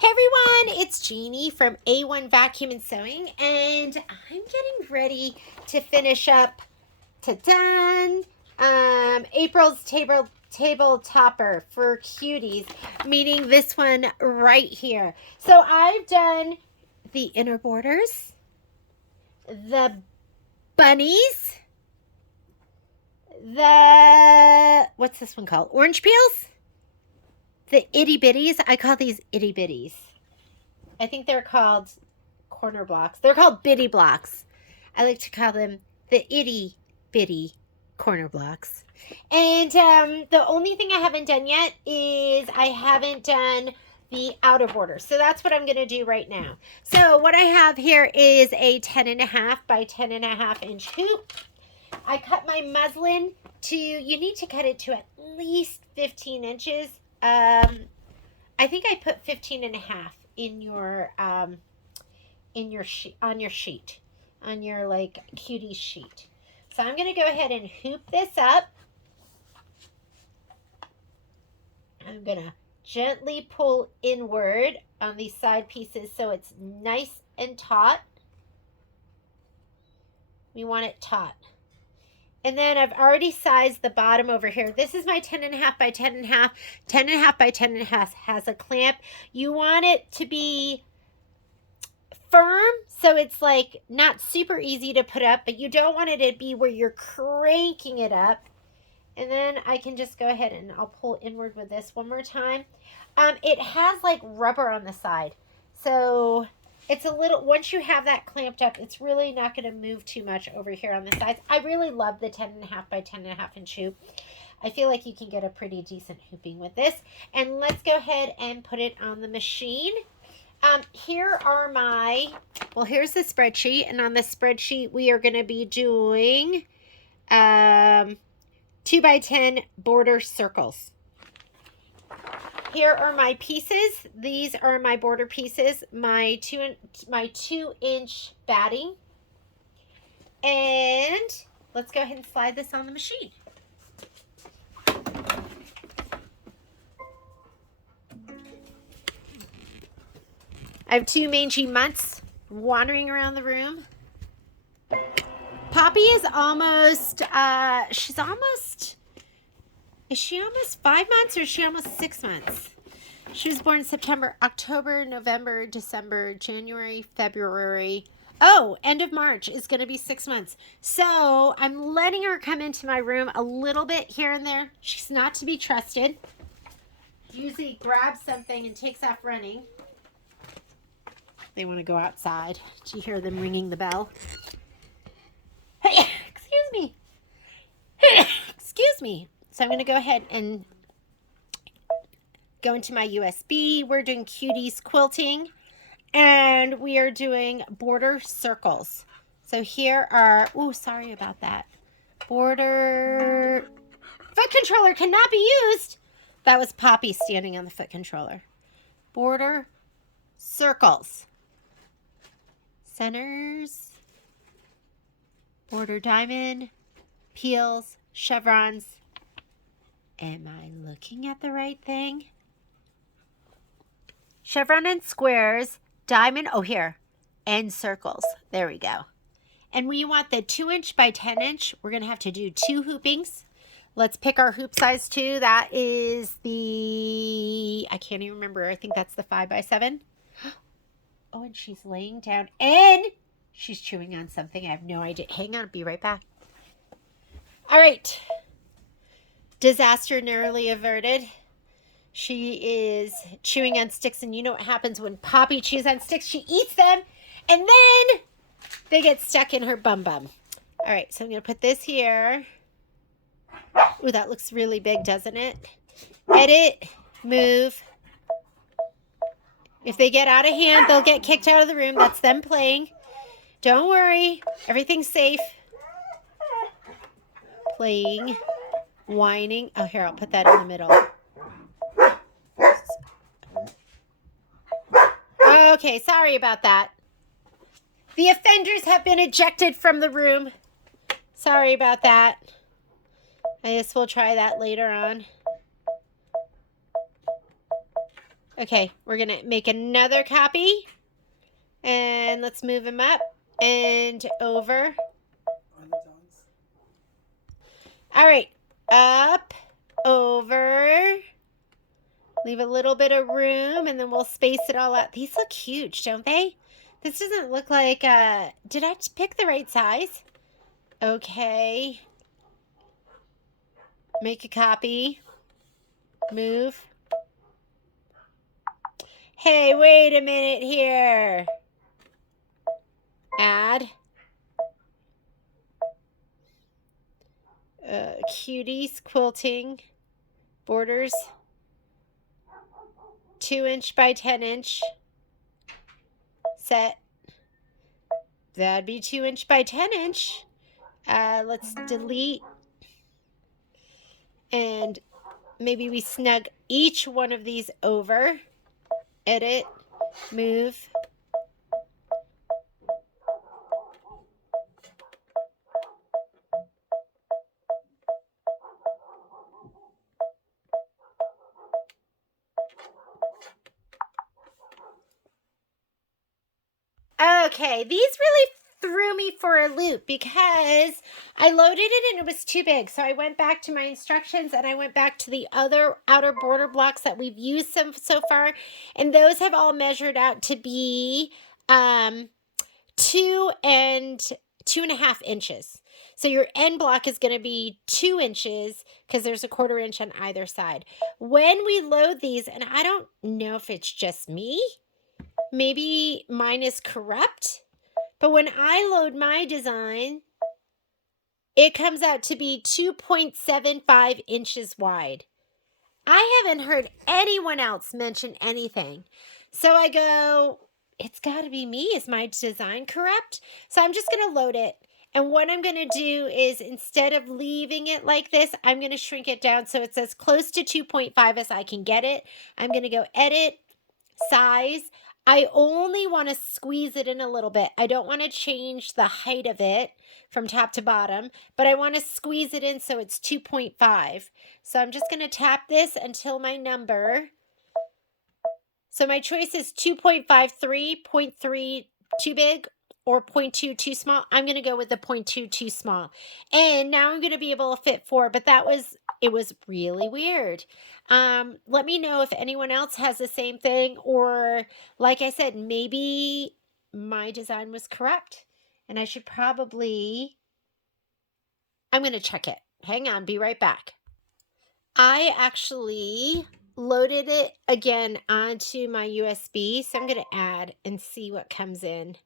Hey everyone, it's Jeannie from A1 Vacuum and Sewing, and I'm getting ready to finish up to done April's table topper for cuties, meaning this one right here. So I've done the inner borders, the bunnies, what's this one called? Orange peels? The itty bitties. I call these itty bitties. I think they're called corner blocks. They're called bitty blocks. I like to call them the itty bitty corner blocks. And the only thing I haven't done yet is I haven't done the outer border. So that's what I'm going to do right now. So what I have here is a 10.5 by 10.5 inch hoop. I cut my muslin to, you need to cut it to at least 15 inches. I think I put 15.5 in your on your sheet, on your like cutie sheet. So I'm going to go ahead and hoop this up. I'm going to gently pull inward on these side pieces so it's nice and taut. We want it taut. And then I've already sized the bottom over here. This is my 10.5 by 10.5. 10.5 by 10.5 has a clamp. You want it to be firm, so it's like not super easy to put up, but you don't want it to be where you're cranking it up. And then I can just go ahead and I'll pull inward with this one more time. It has like rubber on the side. So it's a little, once you have that clamped up, it's really not going to move too much over here on the sides. I really love the 10.5 by 10.5 inch hoop. I feel like you can get a pretty decent hooping with this. And let's go ahead and put it on the machine. Here are my, well, here's the spreadsheet. And on the spreadsheet, we are going to be doing 2 by 10 border circles. Here are my pieces. These are my border pieces, my 2-inch batting. And let's go ahead and slide this on the machine. I have two mangy mutts wandering around the room. Poppy is almost, is she almost 5 months or is she almost 6 months? She was born September, October, November, December, January, February. Oh, end of March is going to be 6 months. So I'm letting her come into my room a little bit here and there. She's not to be trusted. Usually grabs something and takes off running. They want to go outside. Do you hear them ringing the bell? Excuse me. Excuse me. So I'm going to go ahead and go into my USB. We're doing cuties quilting, and we are doing border circles. So here are, oh, sorry about that. Border, foot controller cannot be used. That was Poppy standing on the foot controller. Border circles. Centers. Border diamond. Peels. Chevrons. Am I looking at the right thing? Chevron and squares, diamond, oh here, and circles. There we go. And we want the 2-inch by 10-inch. We're going to have to do 2 hoopings. Let's pick our hoop size too. That is the, I can't even remember. I think that's the 5 by 7. Oh, and she's laying down and she's chewing on something. I have no idea. Hang on, I'll be right back. All right. Disaster narrowly averted. She is chewing on sticks, and you know what happens when Poppy chews on sticks? She eats them, and then they get stuck in her bum bum. All right, so I'm going to put this here. Ooh, that looks really big, doesn't it? Edit, move. If they get out of hand, they'll get kicked out of the room. That's them playing. Don't worry. Everything's safe. Playing. Whining. Oh, here, I'll put that in the middle. Okay, sorry about that. The offenders have been ejected from the room. Sorry about that. I guess we'll try that later on. Okay, we're going to make another copy. And let's move him up and over. All right, up, over. Leave a little bit of room, and then we'll space it all out. These look huge, don't they? This doesn't look like, did I pick the right size? Okay. Make a copy. Move. Hey, wait a minute here. Add. Cuties, quilting, borders. 2" by 10" set. That'd be 2" by 10". Let's delete. And maybe we snug each one of these over. Edit. Move. Okay, these really threw me for a loop because I loaded it and it was too big. So I went back to my instructions and I went back to the other outer border blocks that we've used so far. And those have all measured out to be 2 and 2.5 inches. So your end block is going to be 2 inches because there's a 1/4 inch on either side. When we load these, and I don't know if it's just me, maybe mine is corrupt, but when I load my design, it comes out to be 2.75 inches wide. I haven't heard anyone else mention anything. So I go, it's got to be me. Is my design corrupt? So I'm just going to load it. And what I'm going to do is, instead of leaving it like this, I'm going to shrink it down so it's as close to 2.5 as I can get it. I'm going to go edit, size. I only want to squeeze it in a little bit. I don't want to change the height of it from top to bottom, but I want to squeeze it in so it's 2.5. So I'm just going to tap this until my number. So my choice is 2.53, 0.3 too big, or 0.2 too small. I'm going to go with the 0.2 too small. And now I'm going to be able to fit 4, but it was really weird. Let me know if anyone else has the same thing, or like I said, maybe my design was correct and I should probably, I'm going to check it. Hang on, be right back. I actually loaded it again onto my USB, so I'm going to add and see what comes in.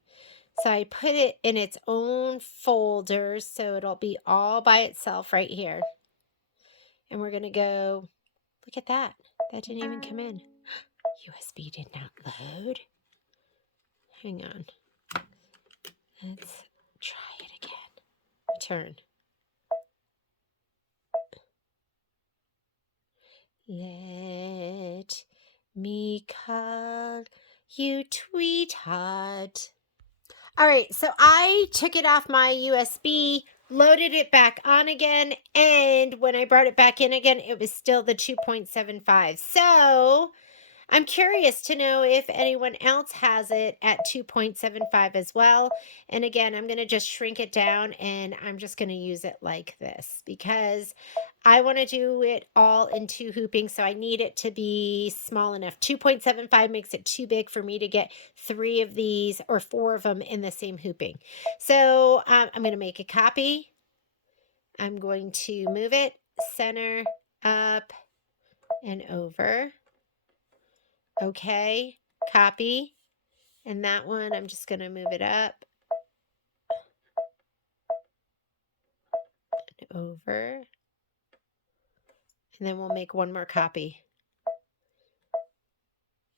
So I put it in its own folder, so it'll be all by itself right here. And we're going to go, look at that. That didn't even come in. USB did not load. Hang on. Let's try it again. Return. Let me call you Tweetheart. All right, so I took it off my USB, loaded it back on again, and when I brought it back in again, it was still the 2.75. So I'm curious to know if anyone else has it at 2.75 as well. And again, I'm going to just shrink it down, and I'm just going to use it like this because I want to do it all in 2 hooping, so I need it to be small enough. 2.75 makes it too big for me to get 3 of these or 4 of them in the same hooping. So I'm going to make a copy. I'm going to move it, center, up, and over. Okay, copy. And that one, I'm just going to move it up and over. And then we'll make one more copy.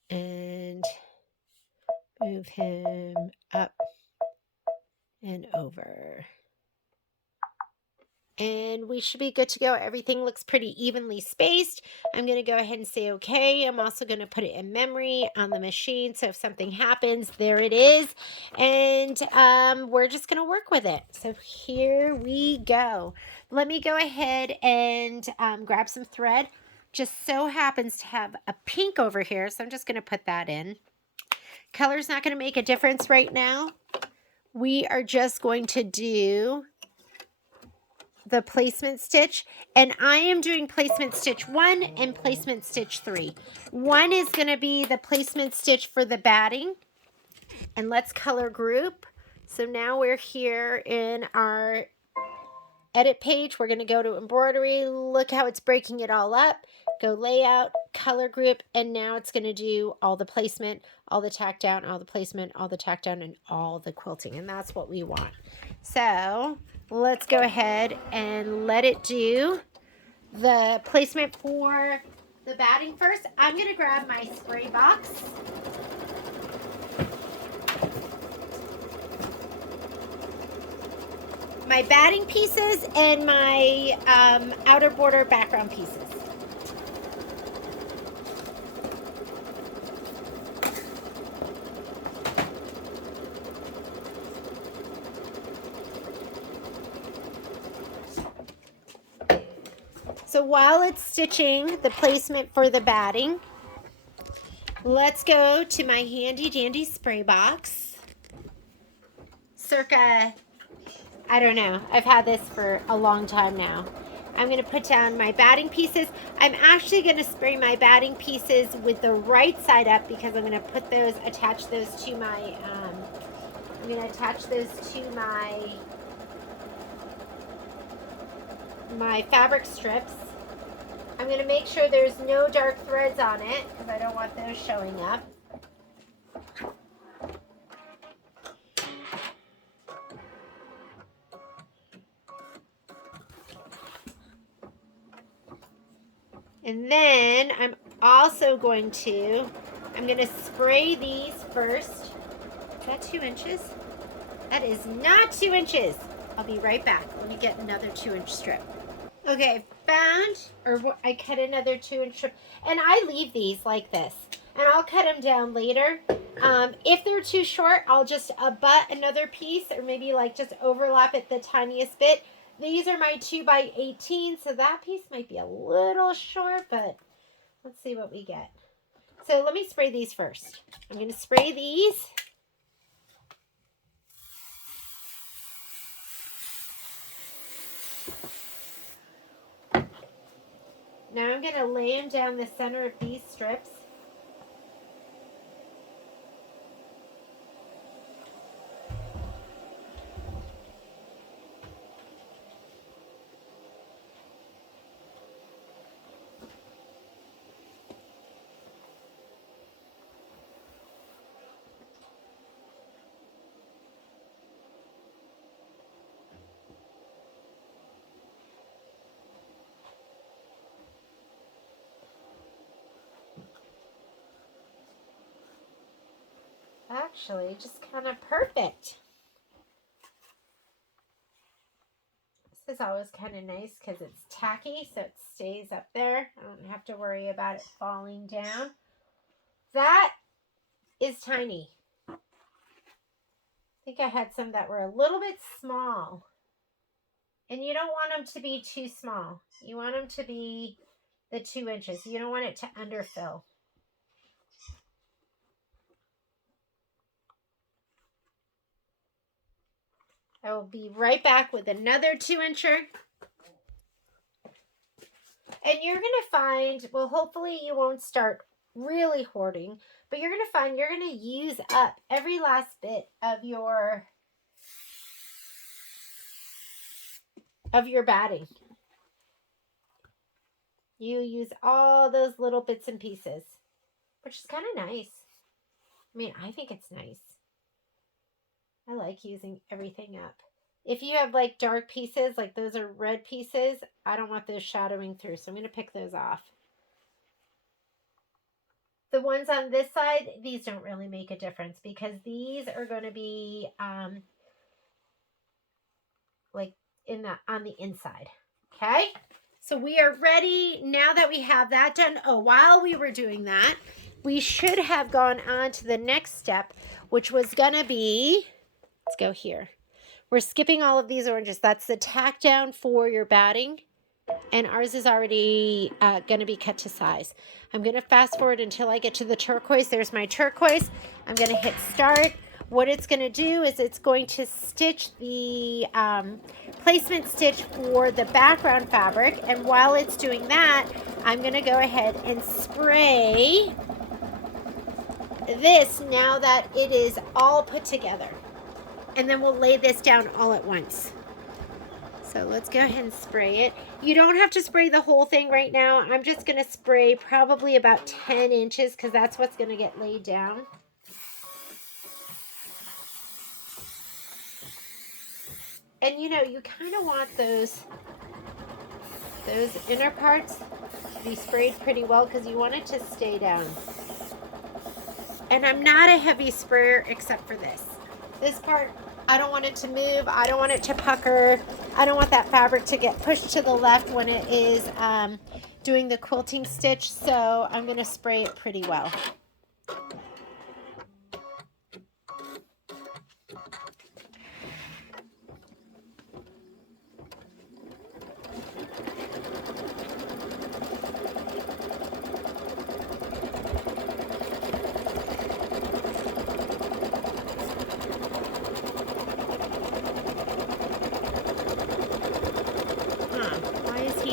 And move him up and over. And we should be good to go. Everything looks pretty evenly spaced. I'm going to go ahead and say okay. I'm also going to put it in memory on the machine, so if something happens, there it is. And we're just going to work with it. So here we go. Let me go ahead and grab some thread. just so happens to have a pink over here, so I'm just going to put that in. Color's not going to make a difference right now. We are just going to do the placement stitch, and I am doing placement stitch 1 and placement stitch 3. 1 is going to be the placement stitch for the batting, and let's color group. So now we're here in our edit page. We're going to go to embroidery. Look how it's breaking it all up. Go layout, color group, and now it's going to do all the placement, all the tack down, all the placement, all the tack down, and all the quilting, and that's what we want. So let's go ahead and let it do the placement for the batting first. I'm going to grab my spray box. My batting pieces and my outer border background pieces. So while it's stitching the placement for the batting, let's go to my handy dandy spray box. Circa, I don't know, I've had this for a long time now. I'm going to put down my batting pieces. I'm actually going to spray my batting pieces with the right side up because I'm going to put those, attach those to my, I'm going to attach those to my fabric strips. I'm going to make sure there's no dark threads on it because I don't want those showing up. And then I'm also going to spray these first. Is that 2 inches? That is not 2 inches. I'll be right back. Let me get another 2-inch strip. Okay, I cut another 2-inch strip, and I leave these like this, and I'll cut them down later. If they're too short, I'll just butt another piece, or maybe like just overlap it the tiniest bit. These are my 2x18, so that piece might be a little short, but let's see what we get. So let me spray these first. I'm going to spray these. Now I'm going to lay them down the center of these strips. Actually, just kind of perfect. This is always kind of nice because it's tacky, so it stays up there. I don't have to worry about it falling down. That is tiny. I think I had some that were a little bit small. And you don't want them to be too small. You want them to be the 2 inches. You don't want it to underfill. I will be right back with another 2-incher. And you're going to find, well, hopefully you won't start really hoarding, but you're going to find you're going to use up every last bit of your batting. You use all those little bits and pieces, which is kind of nice. I mean, I think it's nice. I like using everything up. If you have like dark pieces, like those are red pieces, I don't want those shadowing through, so I'm going to pick those off. The ones on this side, these don't really make a difference because these are going to be like on the inside. Okay? So we are ready now that we have that done. Oh, while we were doing that, we should have gone on to the next step, which was going to be, let's go here. We're skipping all of these oranges. That's the tack down for your batting. and ours is already going to be cut to size. I'm going to fast forward until I get to the turquoise. There's my turquoise. I'm going to hit start. What it's going to do is it's going to stitch the placement stitch for the background fabric, and while it's doing that, I'm going to go ahead and spray this now that it is all put together, and then we'll lay this down all at once. So let's go ahead and spray it. You don't have to spray the whole thing right now. I'm just going to spray probably about 10 inches because that's what's going to get laid down. And you know, you kind of want those inner parts to be sprayed pretty well because you want it to stay down. And I'm not a heavy sprayer except for this. This part, I don't want it to move. I don't want it to pucker. I don't want that fabric to get pushed to the left when it is doing the quilting stitch. So I'm going to spray it pretty well.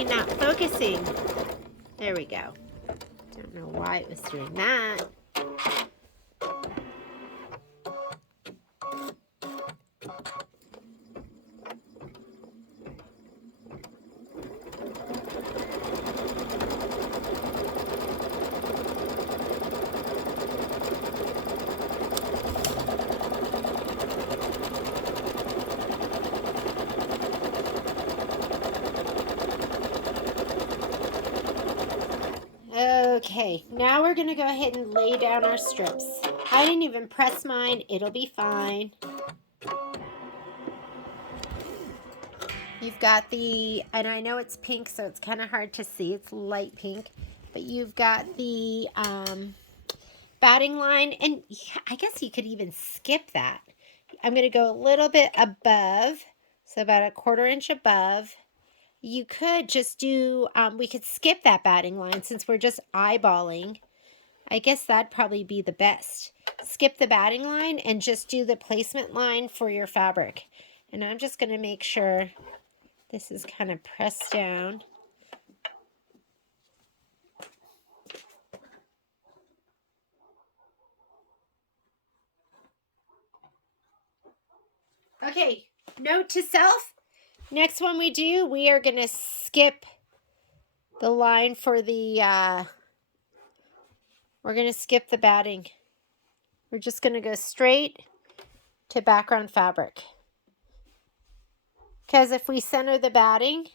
Not focusing. There we go. Don't know why it was doing that. Okay, now we're going to go ahead and lay down our strips. I didn't even press mine. It'll be fine. You've got the, and I know it's pink, so it's kind of hard to see. It's light pink. But you've got the batting line. And I guess you could even skip that. I'm going to go a little bit above. So about 1/4 inch above. You could just do, we could skip that batting line since we're just eyeballing. I guess that'd probably be the best. Skip the batting line and just do the placement line for your fabric. And I'm just going to make sure this is kind of pressed down. Okay, note to self. Next one we do, we are going to skip the line for the, we're going to skip the batting. We're just going to go straight to background fabric. Because if we center the batting,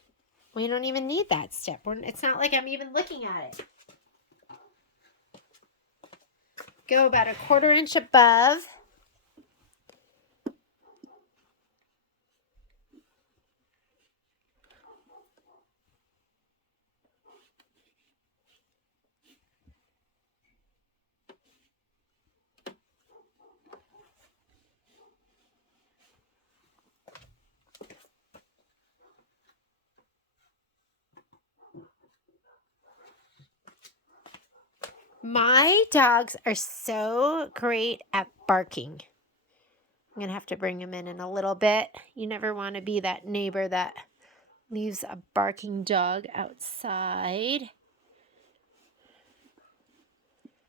we don't even need that step. It's not like I'm even looking at it. Go about 1/4 inch above. My dogs are so great at barking. I'm going to have to bring them in a little bit. You never want to be that neighbor that leaves a barking dog outside.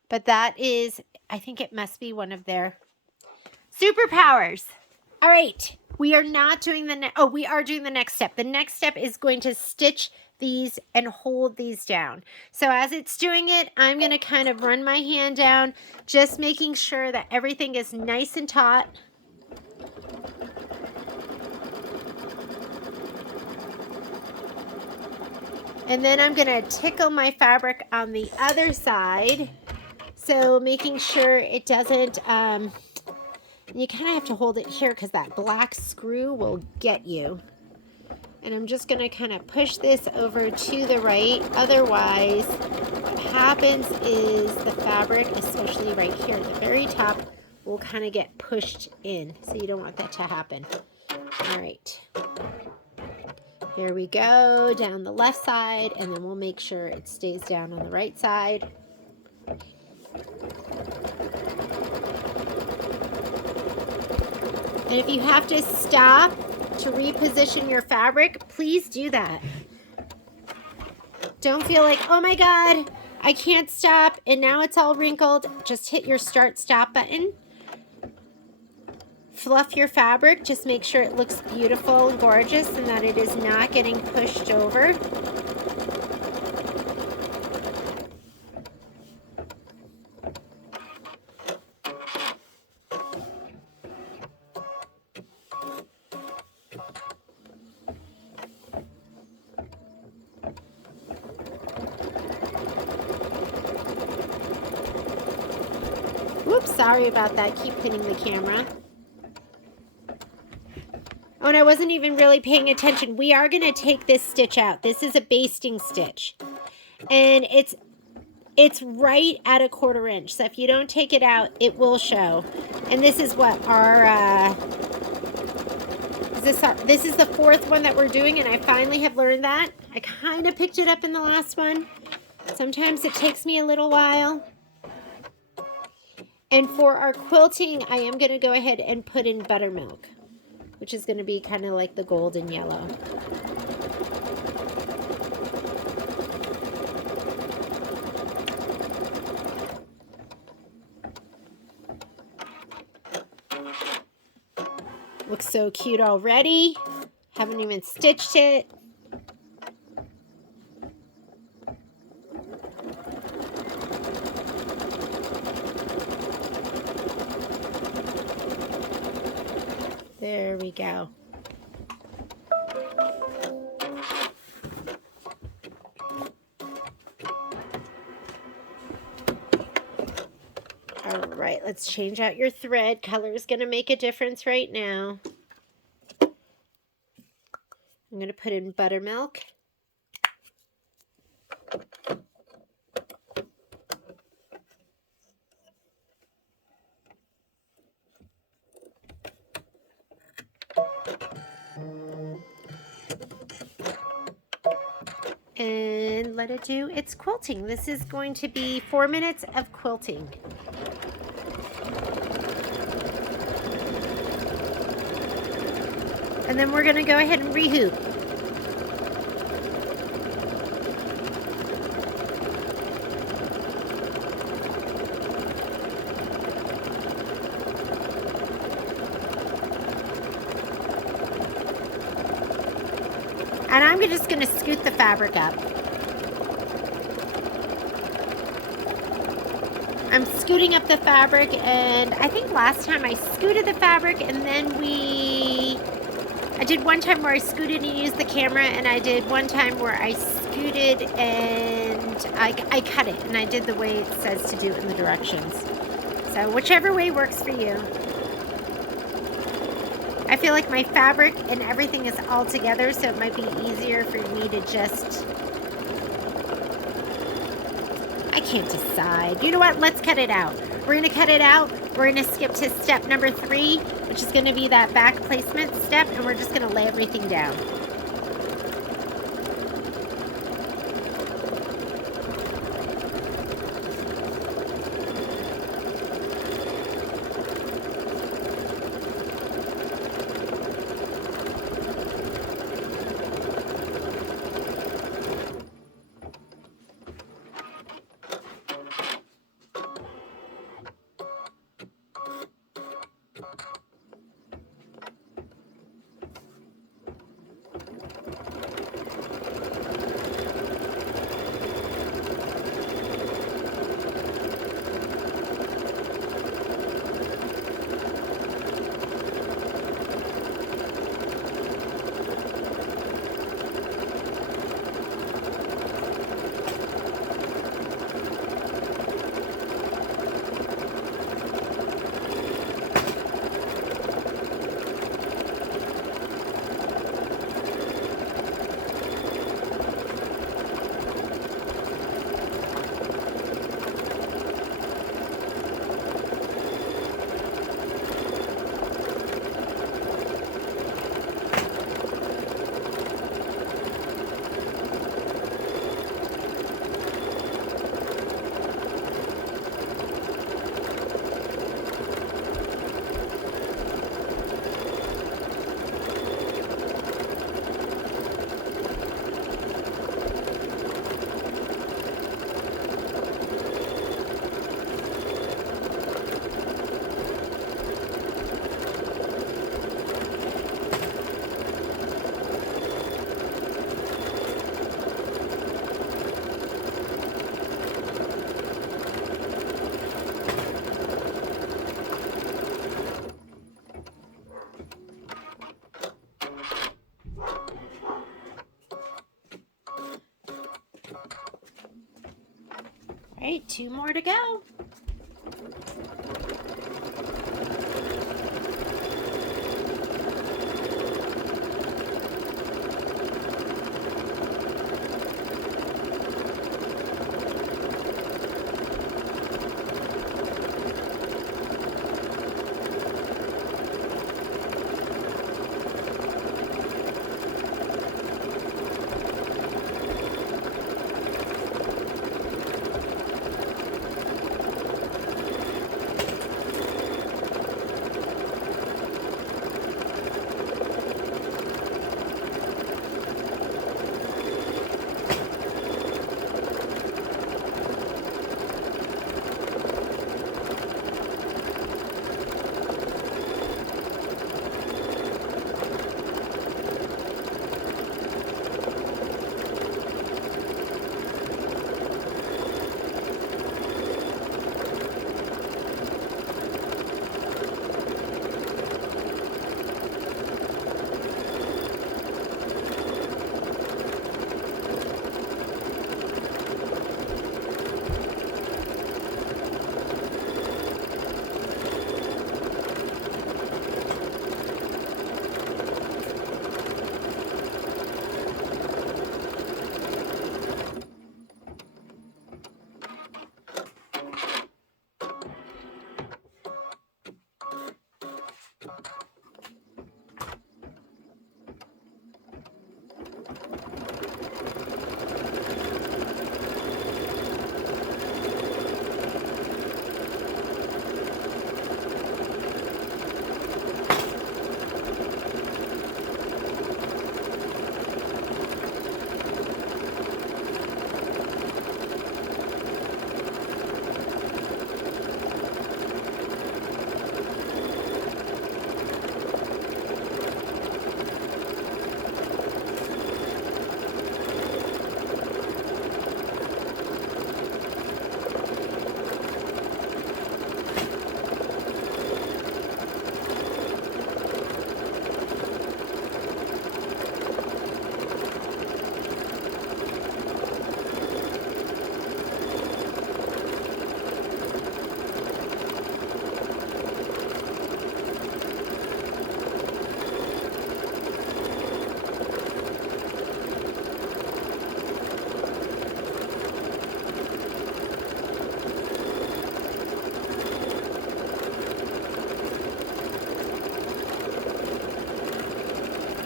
But that is, I think it must be one of their superpowers. All right, we are not doing we are doing the next step. The next step is going to stitch these and hold these down. So as it's doing it, I'm going to kind of run my hand down, just making sure that everything is nice and taut. And then I'm going to tickle my fabric on the other side. So making sure it doesn't, you kind of have to hold it here because that black screw will get you. And I'm just going to kind of push this over to the right. Otherwise, what happens is the fabric, especially right here at the very top, will kind of get pushed in. So you don't want that to happen. All right. There we go, down the left side, and then we'll make sure it stays down on the right side. And if you have to stop to reposition your fabric, please do that. Don't feel like, oh my God, I can't stop, and now it's all wrinkled. Just hit your start stop button. Fluff your fabric, just make sure it looks beautiful and gorgeous and that it is not getting pushed over. Whoops, sorry about that. Keep hitting the camera. Oh, and I wasn't even really paying attention. We are going to take this stitch out. This is a basting stitch. And it's right at a 1/4 inch. So if you don't take it out, it will show. And this is what our, this is the 4th one that we're doing, and I finally have learned that. I kind of picked it up in the last one. Sometimes it takes me a little while. And for our quilting, I am going to go ahead and put in buttermilk, which is going to be kind of like the golden yellow. Looks so cute already. Haven't even stitched it. There we go. All right, let's change out your thread. Color is going to make a difference right now. I'm going to put in buttermilk. And let it do its quilting. This is going to be 4 minutes of quilting. And then we're going to go ahead and rehoop. And I'm just going to scoot the fabric up. I'm scooting up the fabric, and I think last time I scooted the fabric, and then I did one time where I scooted and used the camera, and I did one time where I scooted and I cut it, and I did the way it says to do it in the directions. So whichever way works for you. I feel like my fabric and everything is all together, so it might be easier for me to just... I can't decide. You know what? Let's cut it out. We're going to cut it out. We're going to skip to step number 3, which is going to be that back placement step, and we're just going to lay everything down. right, 2 more to go.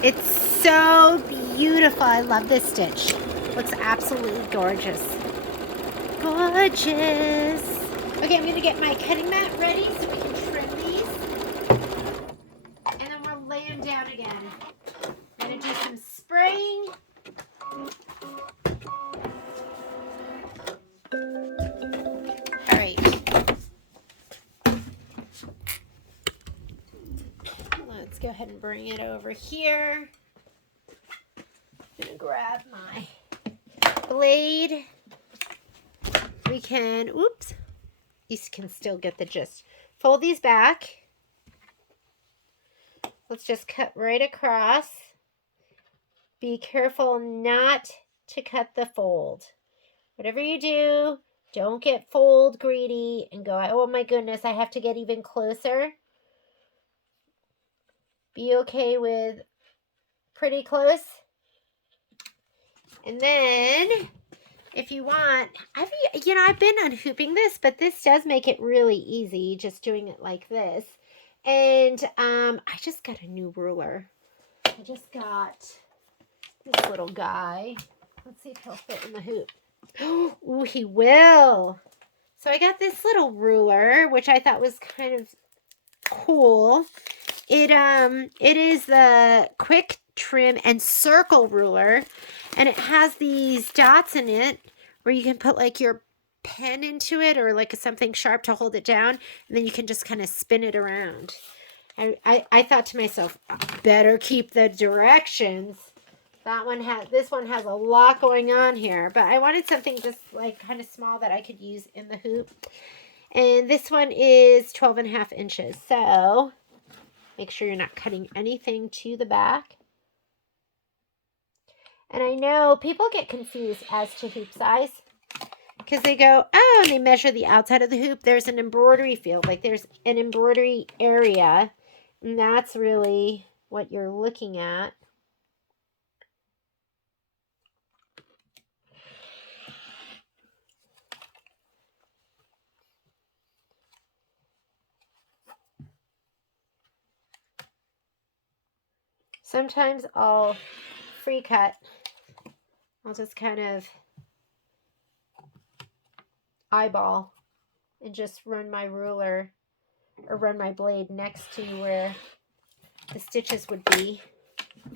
It's so beautiful. I love this stitch. Looks absolutely gorgeous. Gorgeous. Okay, I'm going to get my cutting mat ready so we can trim these. And then we'll lay them down again. I'm going to do some spraying. All right. Let's go ahead and bring it over here. I'm going to grab my blade. We can, oops, you can still get the gist. Fold these back. Let's just cut right across. Be careful not to cut the fold. Whatever you do, don't get fold greedy and go, oh my goodness, I have to get even closer. Be okay with pretty close. And then if you want, I've been unhooping this, but this does make it really easy just doing it like this. And I just got a new ruler. I just got this little guy. Let's see if he'll fit in the hoop. Ooh, he will. So I got this little ruler, which I thought was kind of cool. It is the quick trim and circle ruler, and it has these dots in it where you can put like your pen into it or like something sharp to hold it down, and then you can just kind of spin it around. I thought to myself, better keep the directions. This one has a lot going on here, but I wanted something just like kind of small that I could use in the hoop. And this one is 12.5 inches. So make sure you're not cutting anything to the back. And I know people get confused as to hoop size. Because they go, oh, and they measure the outside of the hoop. There's an embroidery field. Like there's an embroidery area. And that's really what you're looking at. Sometimes I'll free cut. I'll just kind of eyeball and just run my ruler or run my blade next to where the stitches would be.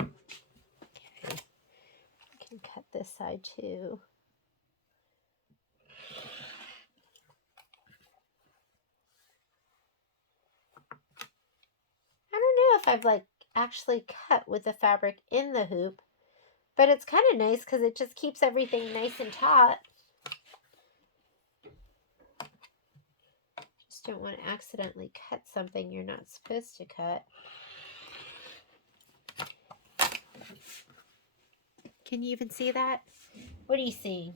Okay. I can cut this side too. I don't know if I've like actually cut with the fabric in the hoop, but it's kind of nice because it just keeps everything nice and taut. Just don't want to accidentally cut something you're not supposed to cut. Can you even see that? What are you seeing?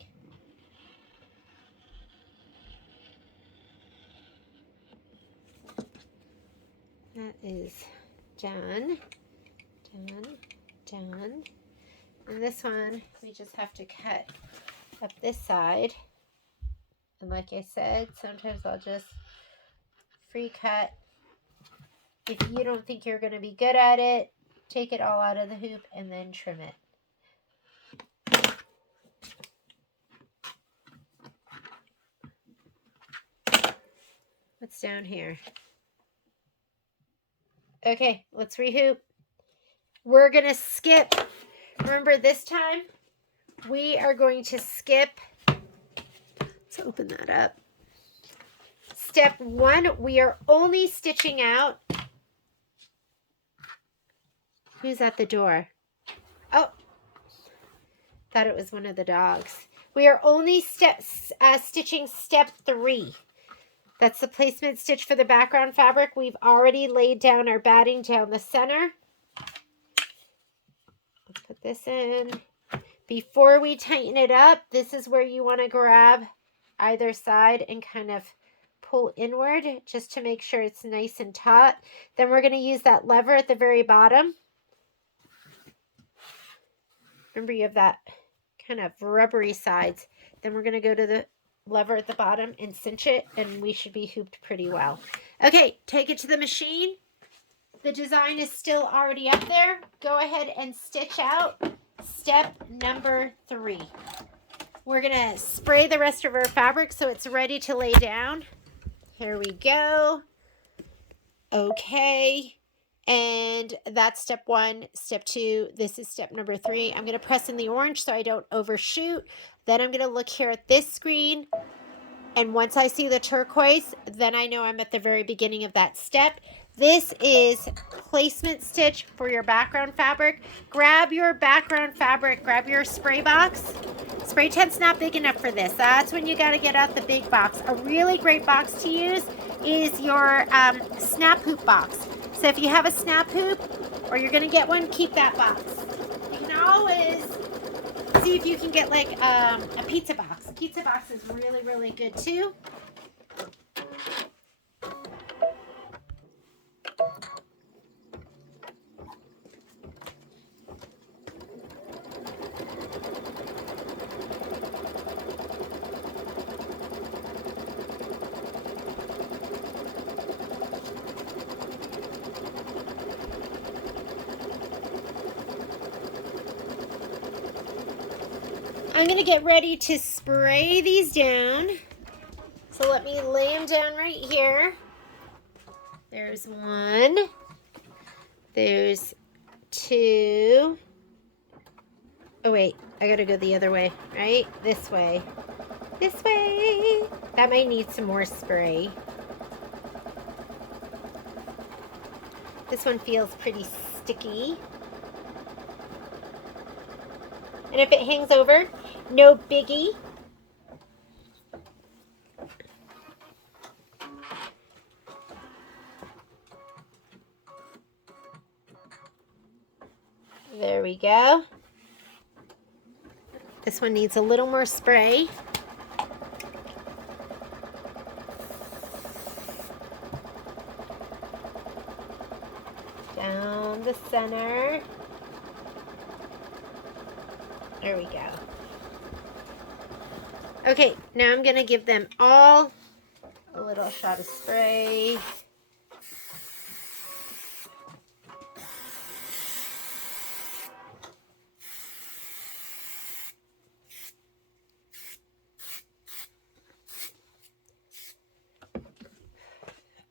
That is done, done, done. And this one, we just have to cut up this side. And like I said, sometimes I'll just free cut. If you don't think you're going to be good at it, take it all out of the hoop and then trim it. What's down here? Okay, let's rehoop. We're going to skip. Remember this time, we are going to skip. Let's open that up. Step 1, we are only stitching out. Who's at the door? Oh, thought it was one of the dogs. We are only stitching step 3. That's the placement stitch for the background fabric. We've already laid down our batting down the center. Let's put this in. Before we tighten it up, this is where you want to grab either side and kind of pull inward just to make sure it's nice and taut. Then we're going to use that lever at the very bottom. Remember, you have that kind of rubbery sides. Then we're going to go to the lever at the bottom and cinch it, and we should be hooped pretty well. Okay, take it to the machine. The design is still already up there. Go ahead and stitch out step number 3. We're going to spray the rest of our fabric so it's ready to lay down. Here we go. Okay. And that's step 1. Step 2, this is step number 3. I'm going to press in the orange so I don't overshoot. Then I'm going to look here at this screen. And once I see the turquoise, then I know I'm at the very beginning of that step. This is placement stitch for your background fabric. Grab your background fabric, grab your spray box. Spray tent's not big enough for this. That's when you got to get out the big box. A really great box to use is your snap hoop box. So if you have a snap hoop or you're going to get one, keep that box. You can always see if you can get like a pizza box. A pizza box is really, really good too. I'm going to get ready to spray these down. So let me lay them down right here. There's 1. There's 2. Oh, wait. I got to go the other way, right? This way. This way. That might need some more spray. This one feels pretty sticky. And if it hangs over, no biggie. There we go. This one needs a little more spray. Down the center. There we go. Okay, now I'm going to give them all a little shot of spray.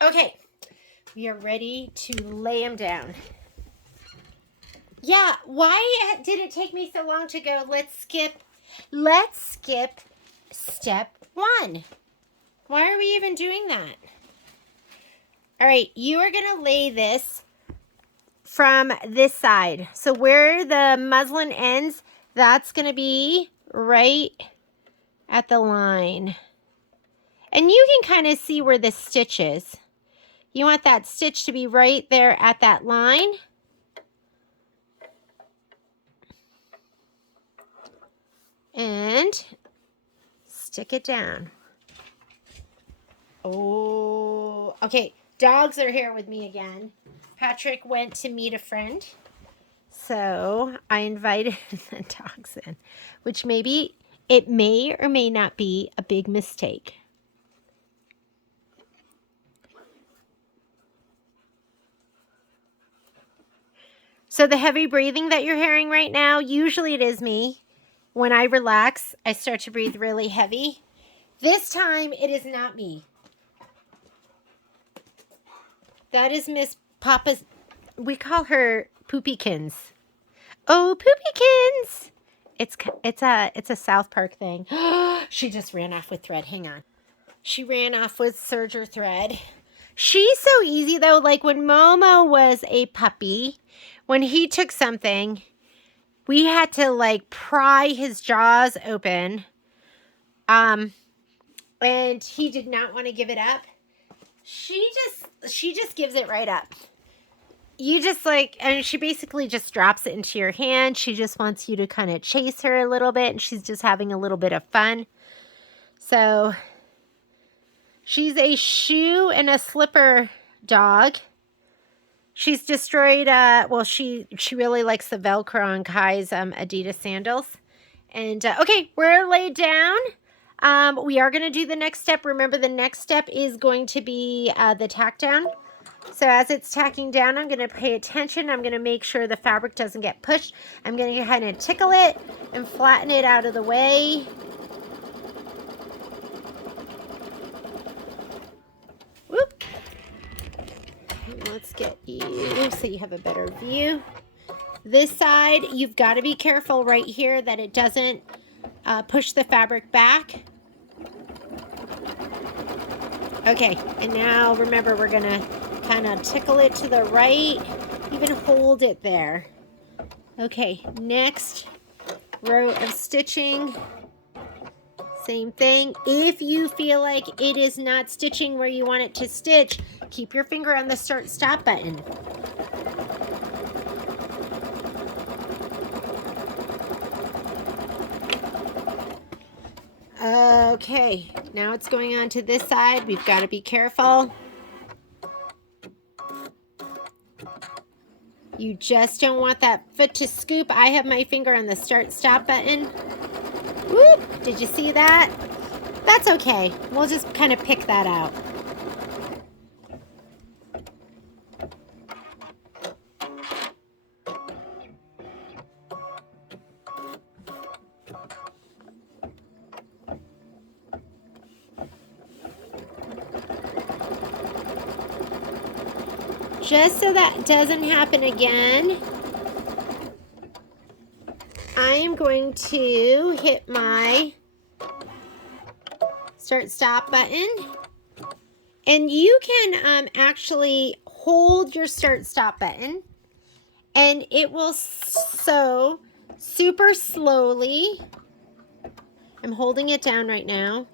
Okay, we are ready to lay them down. Yeah, why did it take me so long to go, let's skip step 1. Why are we even doing that? All right, you are going to lay this from this side. So where the muslin ends, that's going to be right at the line. And you can kind of see where the stitch is. You want that stitch to be right there at that line. And stick it down. Oh, okay. Dogs are here with me again. Patrick went to meet a friend. So I invited the dogs in, which it may or may not be a big mistake. So the heavy breathing that you're hearing right now, usually it is me. When I relax, I start to breathe really heavy. This time, it is not me. That is Miss Papa's, we call her Poopykins. Oh, Poopykins! It's a South Park thing. She just ran off with thread. Hang on. She ran off with serger thread. She's so easy though. Like when Momo was a puppy, when he took something, we had to like pry his jaws open. And he did not want to give it up. She just gives it right up. You just and she basically just drops it into your hand. She just wants you to kind of chase her a little bit, and she's just having a little bit of fun. So she's a shoe and a slipper dog. She's destroyed, she really likes the Velcro on Kai's Adidas sandals. And, okay, we're laid down. We are going to do the next step. Remember, the next step is going to be the tack down. So as it's tacking down, I'm going to pay attention. I'm going to make sure the fabric doesn't get pushed. I'm going to kind of tickle it and flatten it out of the way. Whoop. Let's get you so you have a better view. This side, you've got to be careful right here that it doesn't push the fabric back. Okay, and now remember, we're going to kind of tickle it to the right, even hold it there. Okay, next row of stitching. Same thing. If you feel like it is not stitching where you want it to stitch, keep your finger on the start stop button. Okay, now it's going on to this side. We've got to be careful. You just don't want that foot to scoop. I have my finger on the start stop button. Whoop! Did you see that? That's okay. We'll just kind of pick that out. Just so that doesn't happen again, I am going to hit my start stop button. And you can actually hold your start stop button and it will sew super slowly. I'm holding it down right now.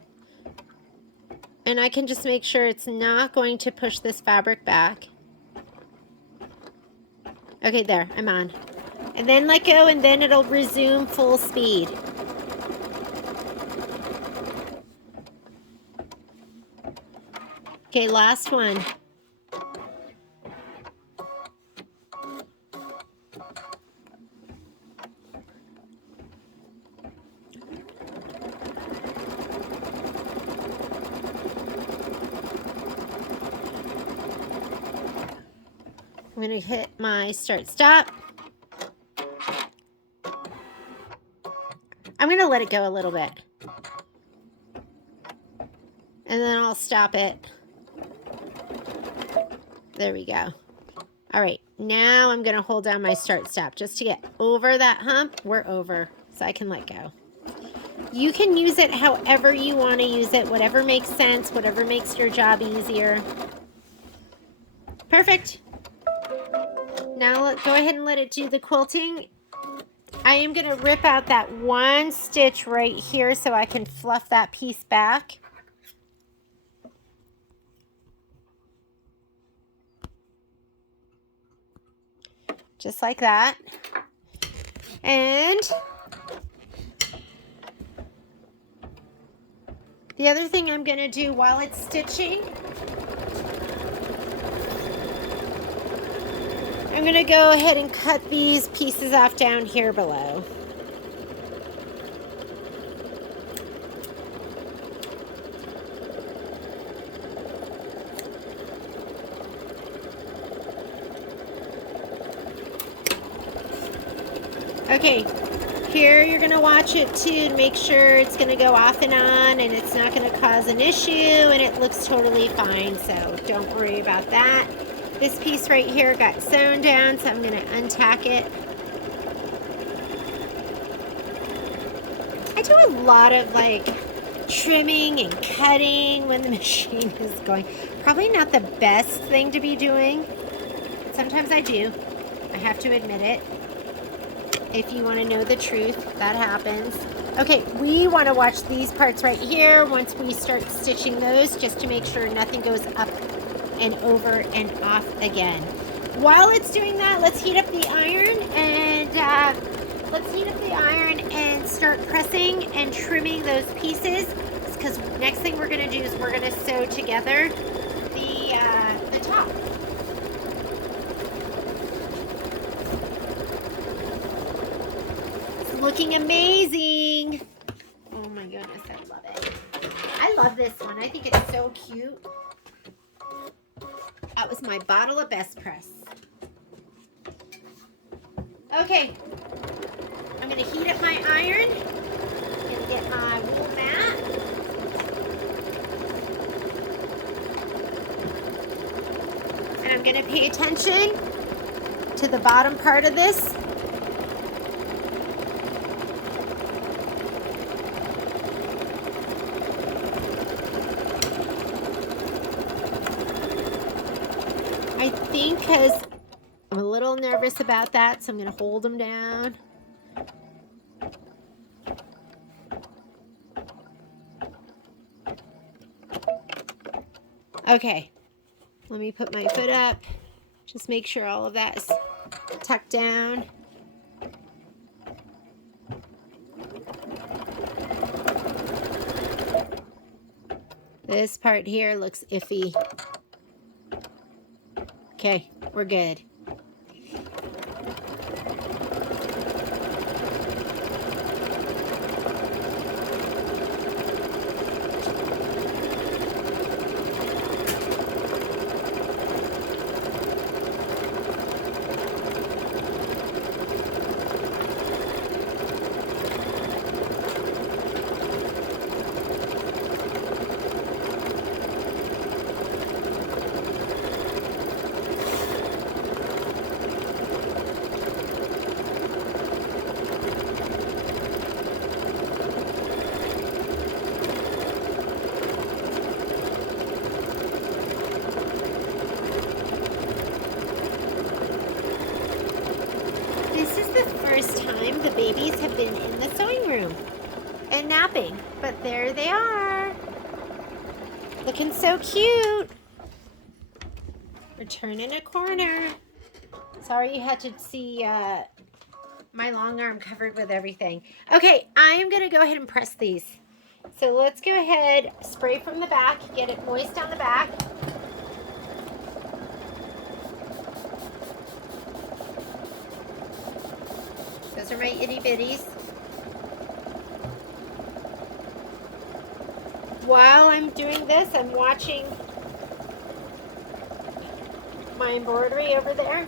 And I can just make sure it's not going to push this fabric back. Okay, there, I'm on. And then let go, and then it'll resume full speed. Okay, last one. I'm going to hit my start stop. I'm going to let it go a little bit. And then I'll stop it. There we go. All right, now I'm going to hold down my start stop just to get over that hump. We're over, so I can let go. You can use it however you want to use it, whatever makes sense, whatever makes your job easier. Perfect. Now go ahead and let it do the quilting. I am going to rip out that one stitch right here so I can fluff that piece back. Just like that. And the other thing I'm going to do while it's stitching, I'm going to go ahead and cut these pieces off down here below. Okay, here you're going to watch it too to make sure it's going to go off and on and it's not going to cause an issue and it looks totally fine, so don't worry about that. This piece right here got sewn down, so I'm going to untack it. I do a lot of like trimming and cutting when the machine is going. Probably not the best thing to be doing. Sometimes I do. I have to admit it. If you want to know the truth, that happens. Okay, we want to watch these parts right here once we start stitching those, just to make sure nothing goes up and over and off again. While it's doing that, let's heat up the iron and start pressing and trimming those pieces, because next thing we're going to do is we're going to sew together the top. Looking amazing. Oh my goodness, I love it. I love this one. I think it's so cute. That was my bottle of Best Press. Okay, I'm going to heat up my iron. I'm going to get my wool mat. And I'm going to pay attention to the bottom part of this. I think because I'm a little nervous about that, so I'm going to hold them down. Okay, let me put my foot up. Just make sure all of that is tucked down. This part here looks iffy. Okay, we're good. First time the babies have been in the sewing room and napping, but there they are, looking so cute. We're turning a corner. Sorry you had to see my long arm covered with everything. Okay, I am going to go ahead and press these. So let's go ahead, spray from the back, get it moist on the back. Those are my itty bitties. While I'm doing this, I'm watching my embroidery over there.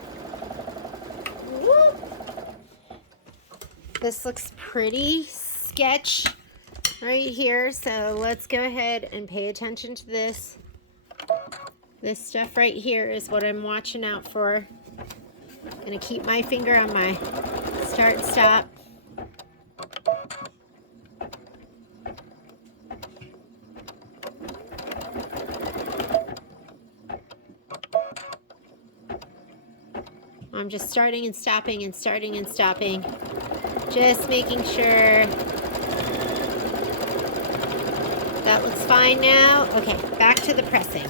Whoop. This looks pretty sketch right here, so let's go ahead and pay attention to this. This stuff right here is what I'm watching out for. I'm gonna keep my finger on my start stop. I'm just starting and stopping and starting and stopping. Just making sure that looks fine now. Okay, back to the pressing.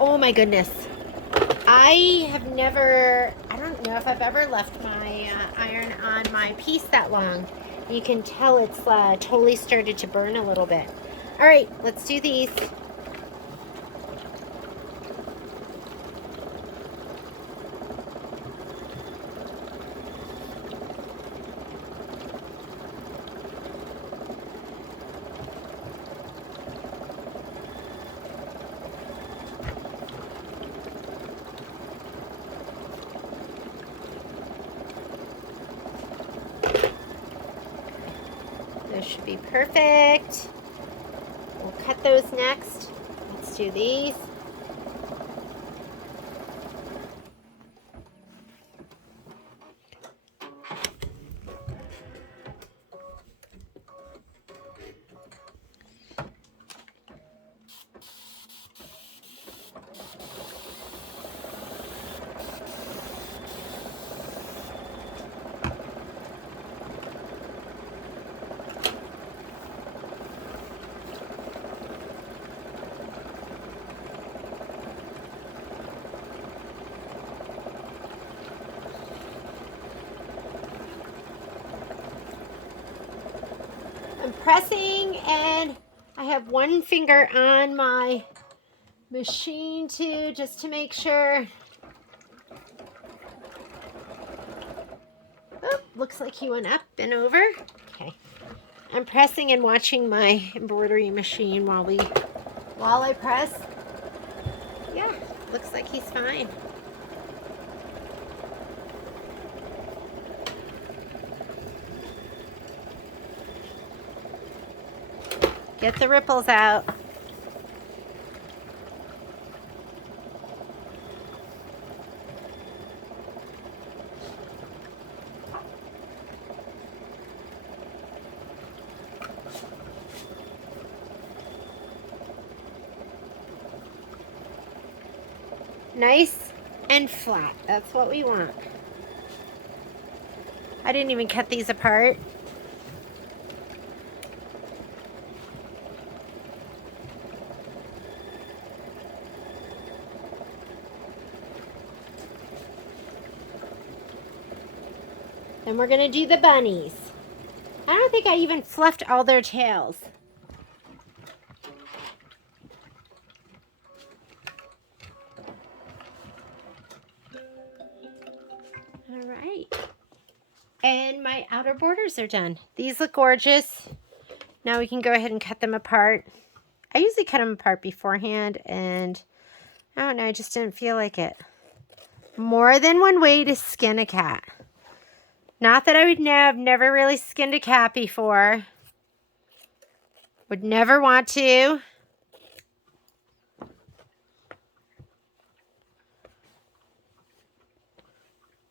Oh my goodness. I don't know if I've ever left my iron on my piece that long. You can tell it's totally started to burn a little bit. All right, let's do these. Those should be perfect. We'll cut those next. Let's do these. I'm pressing and I have one finger on my machine too, just to make sure. Oh, looks like he went up and over. Okay. I'm pressing and watching my embroidery machine while I press. Yeah, looks like he's fine. Get the ripples out. Nice and flat. That's what we want. I didn't even cut these apart. Then we're gonna do the bunnies. I don't think I even fluffed all their tails. All right. And my outer borders are done. These look gorgeous. Now we can go ahead and cut them apart. I usually cut them apart beforehand, and I don't know, I just didn't feel like it. More than one way to skin a cat. Not that I would have never really skinned a cat before. Would never want to.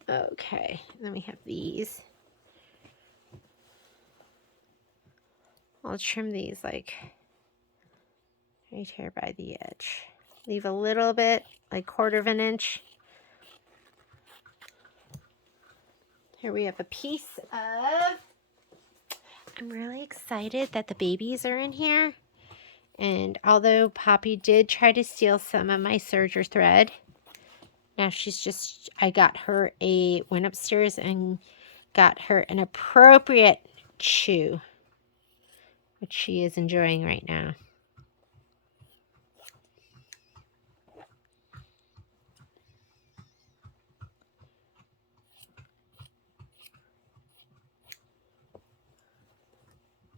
Okay, then we have these. I'll trim these like right here by the edge. Leave a little bit, like 1/4 of an inch. Here we have a piece of, I'm really excited that the babies are in here. And although Poppy did try to steal some of my serger thread, now I went upstairs and got her an appropriate chew, which she is enjoying right now.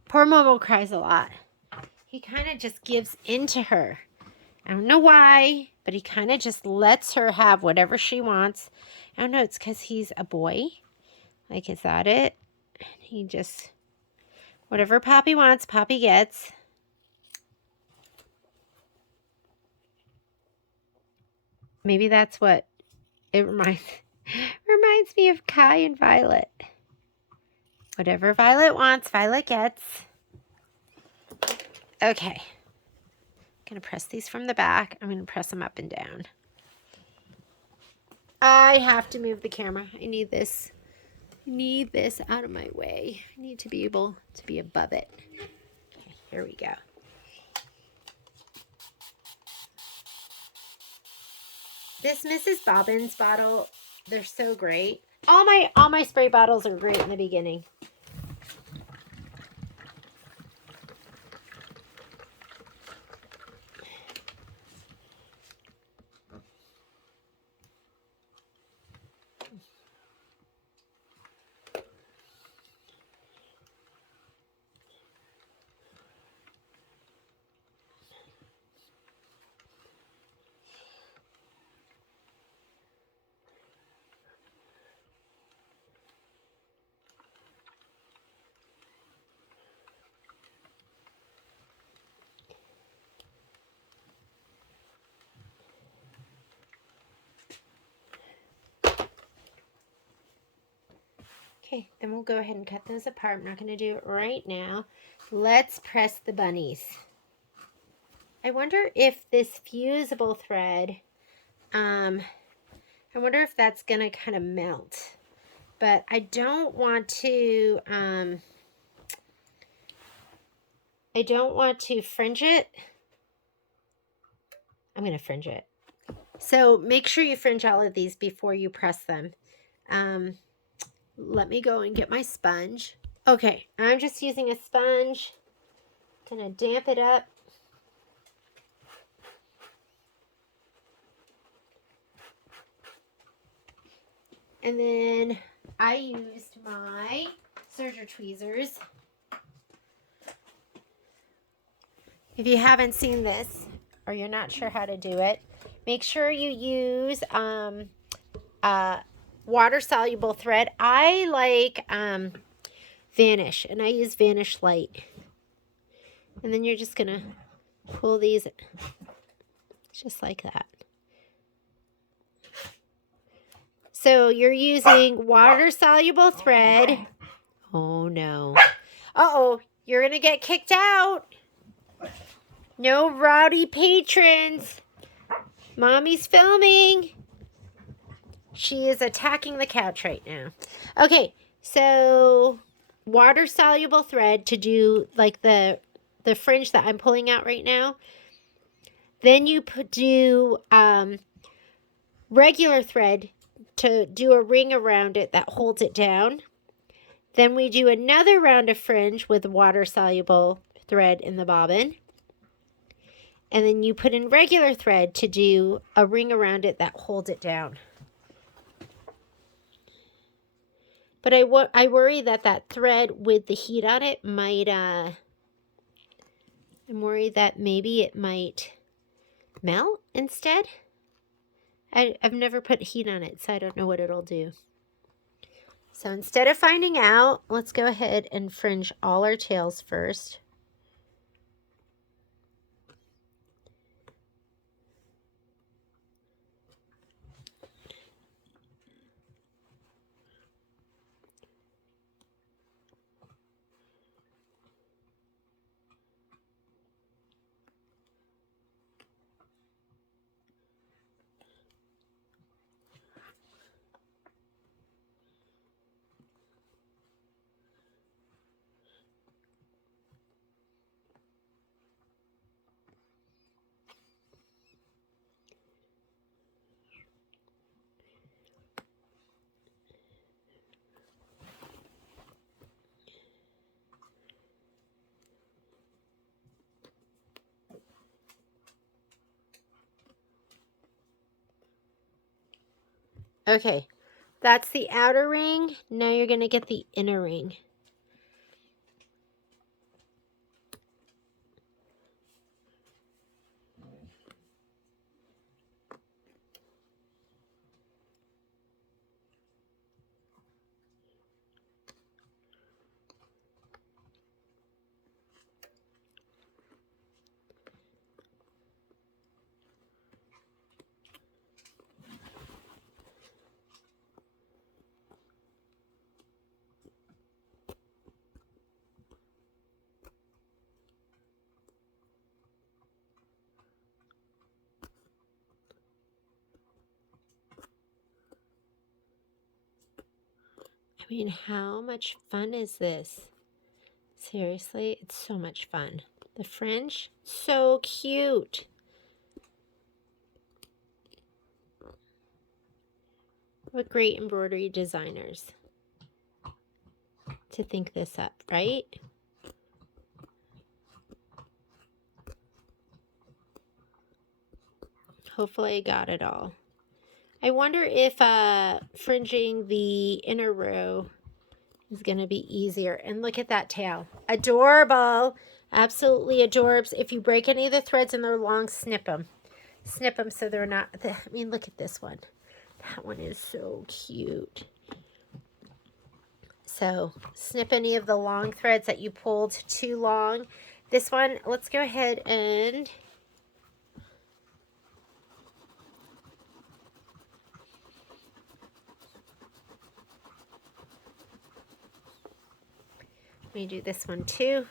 Poor Momo cries a lot. He kind of just gives in to her. I don't know why. but he kind of just lets her have whatever she wants. I don't know, it's because he's a boy. Like, is that it? He just, whatever Poppy wants, Poppy gets. Maybe that's what it reminds me of Kai and Violet. Whatever Violet wants, Violet gets. Okay. I'm going to press these from the back. I'm going to press them up and down. I have to move the camera. I need this. I need this out of my way. I need to be able to be above it. Okay, here we go. This Mrs. Bobbins bottle, they're so great. All my spray bottles are great in the beginning. Okay, then we'll go ahead and cut those apart. I'm not going to do it right now. Let's press the bunnies. I wonder if this fusible thread, I wonder if that's going to kind of melt. But I don't want to, fringe it. I'm going to fringe it. So make sure you fringe all of these before you press them. Let me go and get my sponge. Okay, I'm just using a sponge. Gonna damp it up. And then I used my serger tweezers. If you haven't seen this or you're not sure how to do it, make sure you use water-soluble thread. I like Vanish, and I use Vanish Light. And then you're just going to pull these just like that. So you're using water-soluble thread. Oh, no. Uh-oh, you're going to get kicked out. No rowdy patrons. Mommy's filming. She is attacking the couch right now. Okay, so water-soluble thread to do like the fringe that I'm pulling out right now. Then you do regular thread to do a ring around it that holds it down. Then we do another round of fringe with water-soluble thread in the bobbin. And then you put in regular thread to do a ring around it that holds it down. But I worry that thread with the heat on it might, I'm worried that maybe it might melt instead. I've never put heat on it, so I don't know what it'll do. So instead of finding out, let's go ahead and fringe all our tails first. Okay, that's the outer ring. Now you're going to get the inner ring. mean, how much fun is this? Seriously, it's so much fun. The fringe, so cute. What great embroidery designers to think this up, right? Hopefully I got it all. I wonder if fringing the inner row is going to be easier. And look at that tail. Adorable. Absolutely adorbs. If you break any of the threads and they're long, snip them. Snip them so they're not... I mean, look at this one. That one is so cute. So snip any of the long threads that you pulled too long. This one, let's go ahead and... let me do this one too.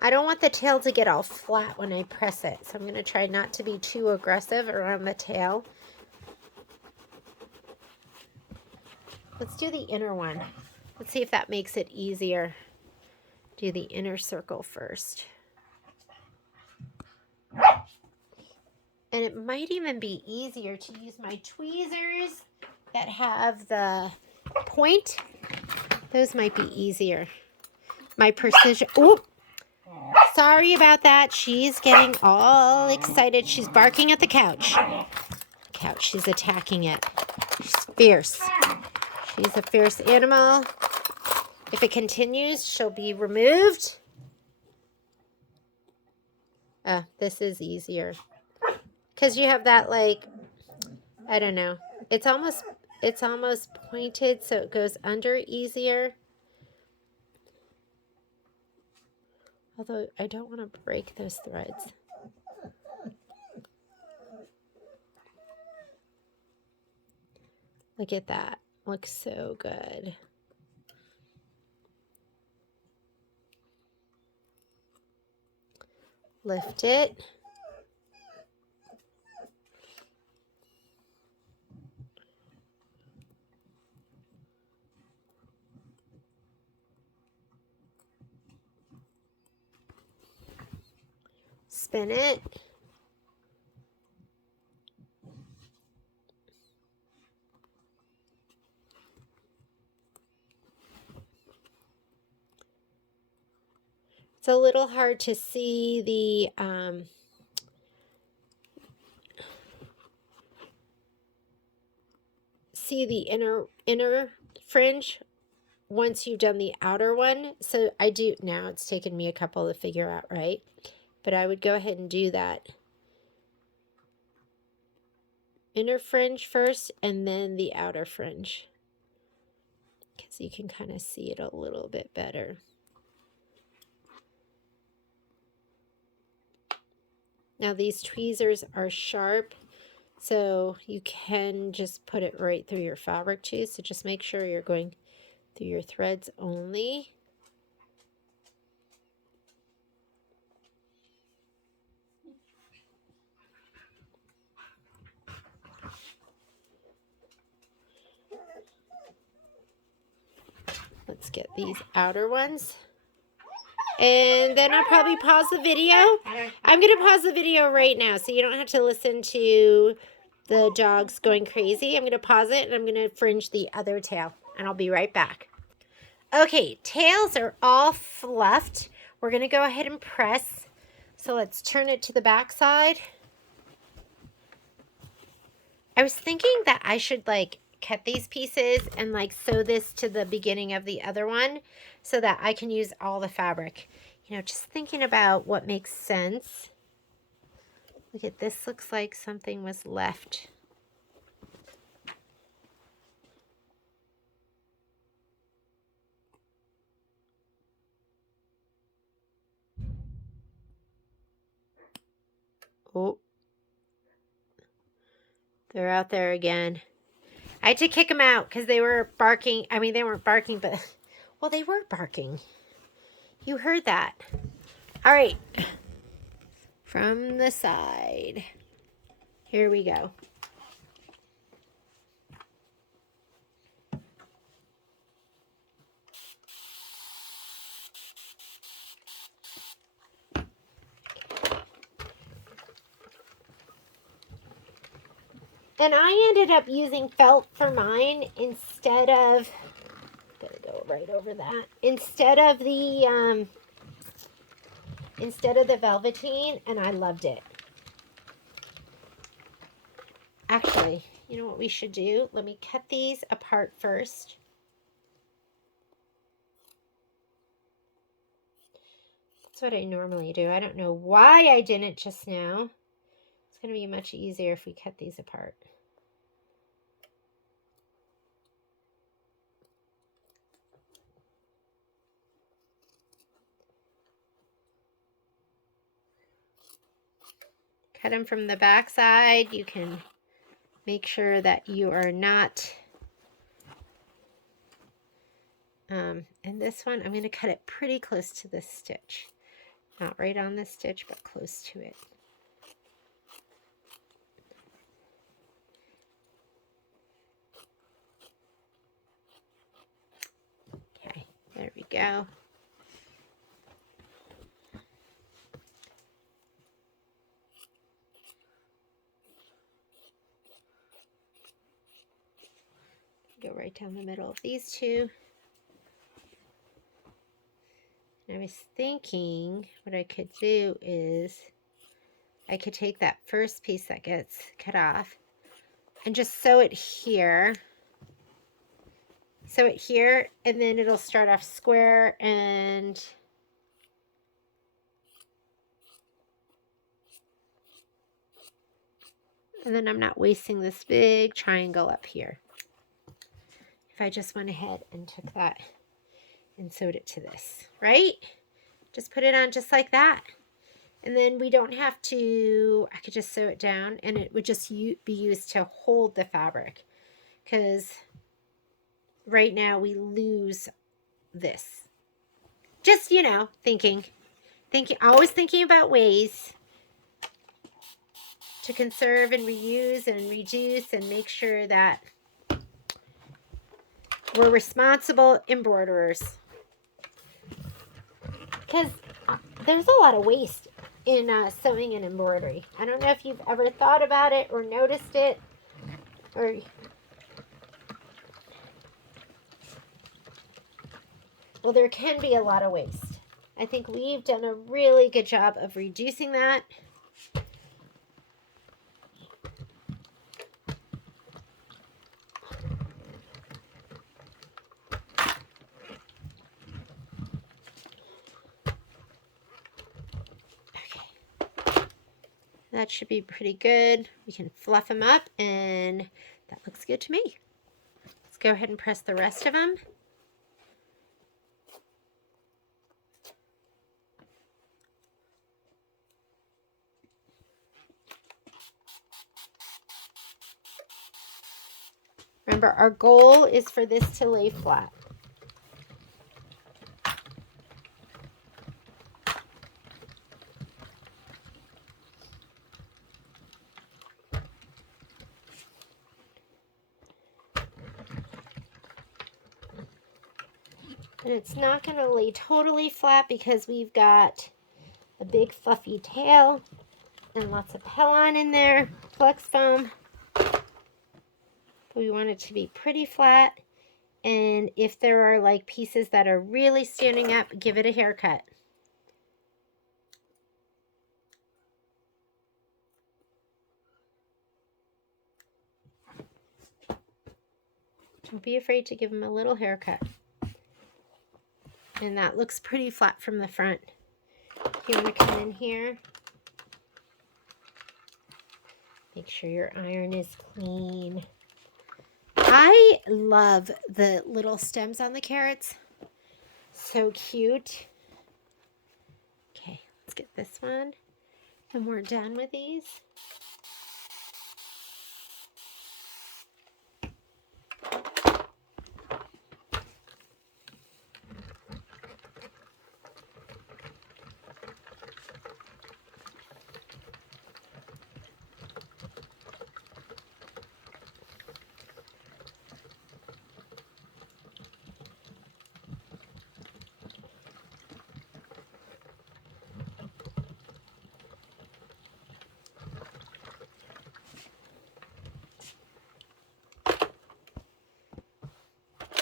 I don't want the tail to get all flat when I press it, so I'm going to try not to be too aggressive around the tail. Let's do the inner one. Let's see if that makes it easier. Do the inner circle first. And it might even be easier to use my tweezers that have the point. Those might be easier. My precision... oh! Sorry about that. She's getting all excited. She's barking at the couch. She's attacking it. She's fierce. She's a fierce animal. If it continues, she'll be removed. This is easier. Because you have that, like, I don't know. It's almost pointed, so it goes under easier. Although I don't want to break those threads. Look at that. Looks so good. Lift it. Spin it. It's a little hard to see the inner fringe once you've done the outer one. So I do now. It's taken me a couple to figure out, right? But I would go ahead and do that inner fringe first and then the outer fringe, because you can kind of see it a little bit better. Now these tweezers are sharp, so you can just put it right through your fabric too. So just make sure you're going through your threads only. Let's get these outer ones. And then I'll probably pause the video. I'm going to pause the video right now so you don't have to listen to the dogs going crazy. I'm going to pause it and I'm going to fringe the other tail. And I'll be right back. Okay, tails are all fluffed. We're going to go ahead and press. So let's turn it to the back side. I was thinking that I should like cut these pieces and like sew this to the beginning of the other one so that I can use all the fabric. You know, just thinking about what makes sense. Look at this, looks like something was left. Oh, they're out there again. I had to kick them out because they were barking. I mean, they weren't barking, but, well, they were barking. You heard that. All right. From the side. Here we go. And I ended up using felt for mine instead of, gotta go right over that, instead of the velveteen, and I loved it. Actually, you know what we should do? Let me cut these apart first. That's what I normally do. I don't know why I didn't just now. It's going to be much easier if we cut these apart. Cut them from the back side. You can make sure that you are not... and this one, I'm going to cut it pretty close to this stitch. Not right on this stitch, but close to it. Okay, there we go. Go right down the middle of these two. And I was thinking what I could do is I could take that first piece that gets cut off and just sew it here. Sew it here, and then it'll start off square, and then I'm not wasting this big triangle up here. If I just went ahead and took that and sewed it to this, right? Just put it on just like that. And then we don't have to, I could just sew it down, and it would just be used to hold the fabric. Because right now we lose this. Just, you know, thinking, always thinking about ways to conserve and reuse and reduce and make sure that we're responsible embroiderers. Because there's a lot of waste in sewing and embroidery. I don't know if you've ever thought about it or noticed it, or well, there can be a lot of waste. I think we've done a really good job of reducing that. That should be pretty good. We can fluff them up, and that looks good to me. Let's go ahead and press the rest of them. Remember, our goal is for this to lay flat. And it's not going to lay totally flat because we've got a big fluffy tail and lots of Pellon in there, flex foam. We want it to be pretty flat. And if there are like pieces that are really standing up, give it a haircut. Don't be afraid to give them a little haircut. And that looks pretty flat from the front. You want to come in here. Make sure your iron is clean. I love the little stems on the carrots. So cute. Okay, let's get this one. And we're done with these.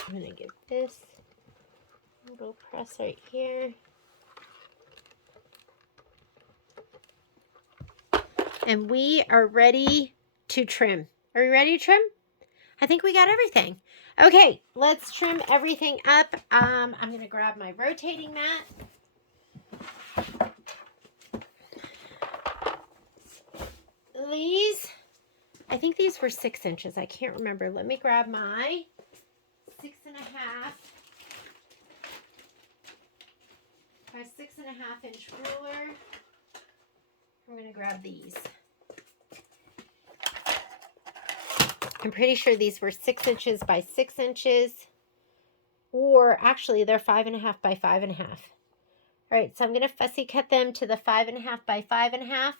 I'm going to give this a little press right here. And we are ready to trim. Are we ready to trim? I think we got everything. Okay, let's trim everything up. I'm going to grab my rotating mat. These, I think these were 6 inches. I can't remember. Let me grab my 6.5 by 6.5 inch ruler. I'm going to grab these. I'm pretty sure these were 6 inches by 6 inches, or actually they're 5.5 by 5.5. All right, so I'm going to fussy cut them to the 5.5 by 5.5.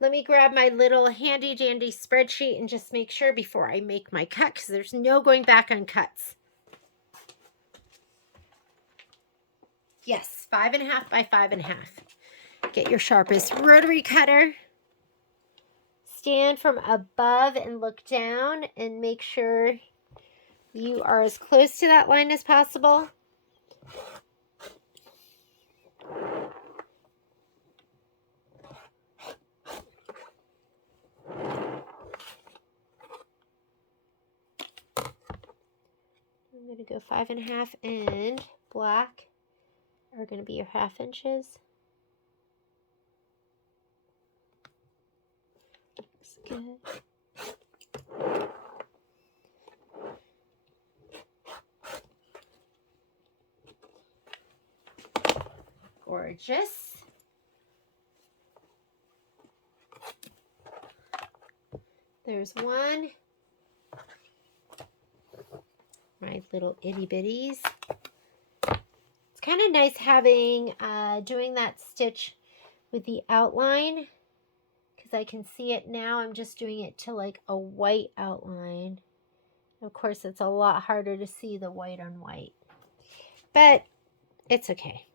Let me grab my little handy dandy spreadsheet and just make sure before I make my cut, because there's no going back on cuts. Yes, 5.5 by 5.5. Get your sharpest rotary cutter. Stand from above and look down and make sure you are as close to that line as possible. I'm going to go 5.5, and black are going to be your 1/2 inches. Looks good. Gorgeous. There's one. My little itty bitties. It's kind of nice having, doing that stitch with the outline, because I can see it now. I'm just doing it to like a white outline. Of course, it's a lot harder to see the white on white, but it's okay.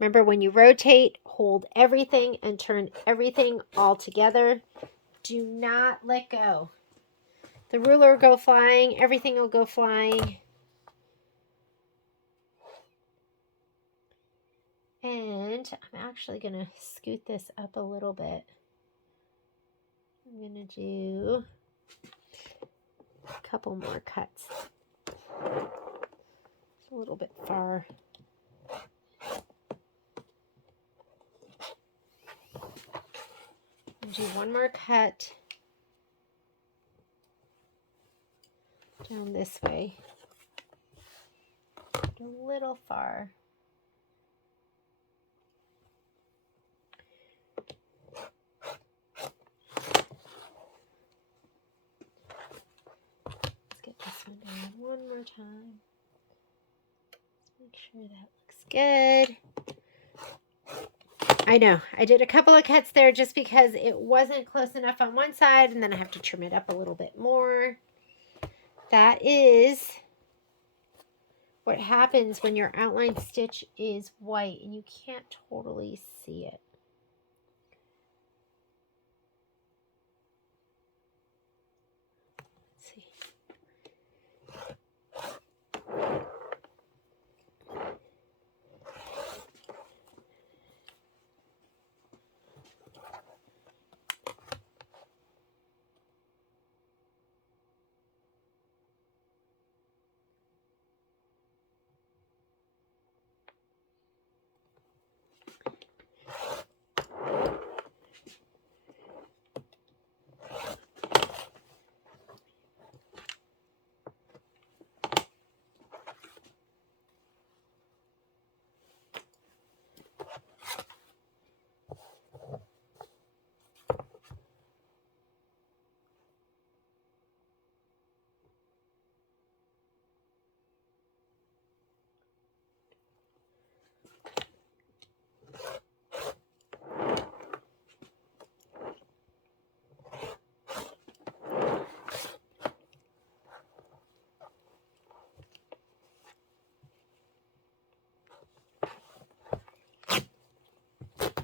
Remember, when you rotate, hold everything and turn everything all together. Do not let go. The ruler will go flying. Everything will go flying. And I'm actually going to scoot this up a little bit. I'm going to do a couple more cuts. It's a little bit far. I'll do one more cut down this way. A little far. Let's get this one down one more time. Make sure that looks good. I know, I did a couple of cuts there just because it wasn't close enough on one side, and then I have to trim it up a little bit more. That is what happens when your outline stitch is white and you can't totally see it. Let's see.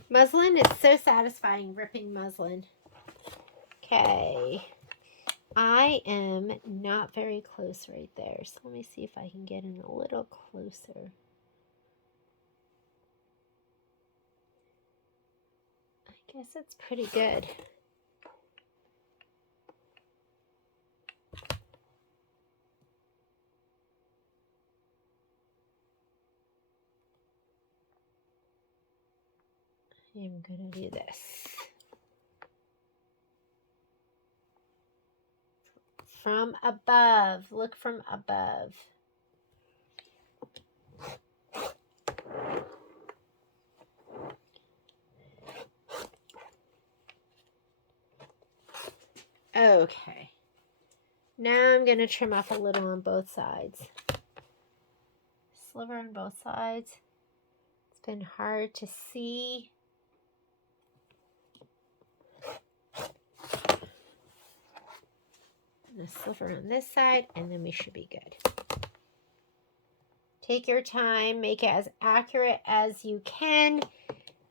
Muslin is so satisfying, ripping muslin. Okay. I am not very close right there, so let me see if I can get in a little closer. I guess it's pretty good. I'm going to do this. From above. Look from above. Okay. Now I'm going to trim off a little on both sides. Sliver on both sides. It's been hard to see. And a sliver on this side, and then we should be good. Take your time, make it as accurate as you can.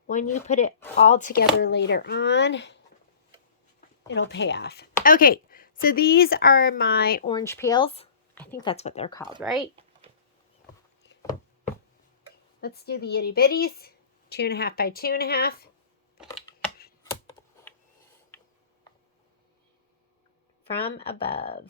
When you put it all together later on, it'll pay off. Okay, so these are my orange peels. I think that's what they're called, right? Let's do the itty bitties. 2.5 by 2.5. From above.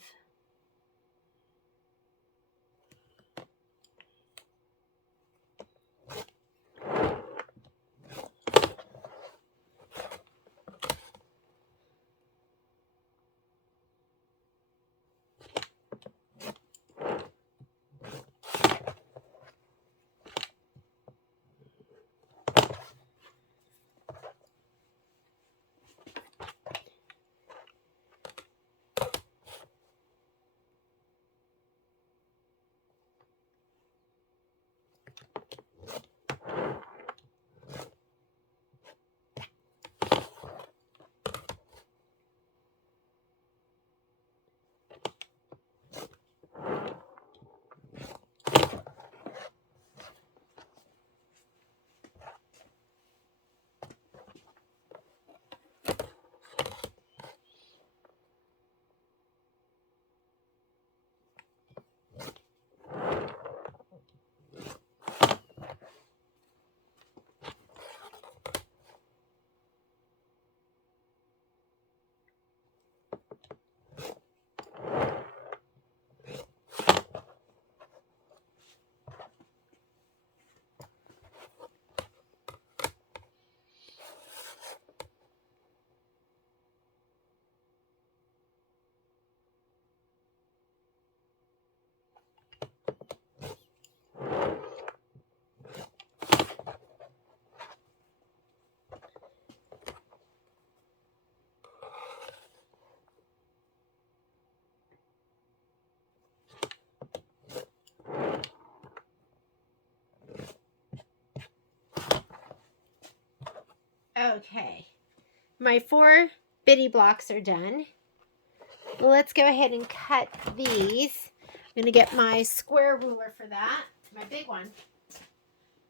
Okay, my 4 bitty blocks are done. Well, let's go ahead and cut these. I'm going to get my square ruler for that. My big one.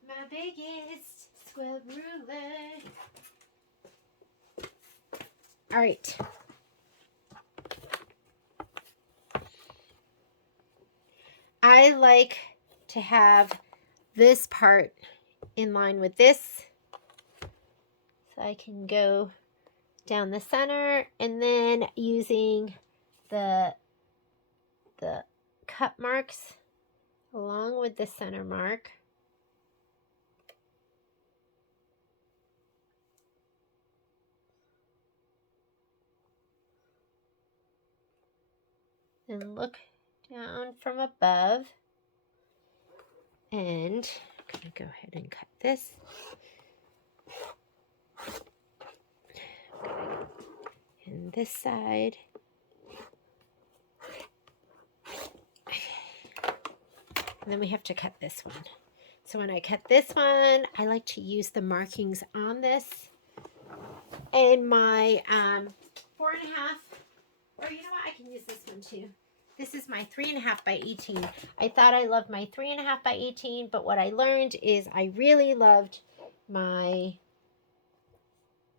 My biggest square ruler. All right. I like to have this part in line with this. So I can go down the center and then using the cut marks along with the center mark. And look down from above. And I'm going to go ahead and cut this. And this side. And then we have to cut this one. So when I cut this one, I like to use the markings on this. And my 4.5, or you know what, I can use this one too. This is my 3.5 by 18. I thought I loved my 3.5 by 18, but what I learned is I really loved my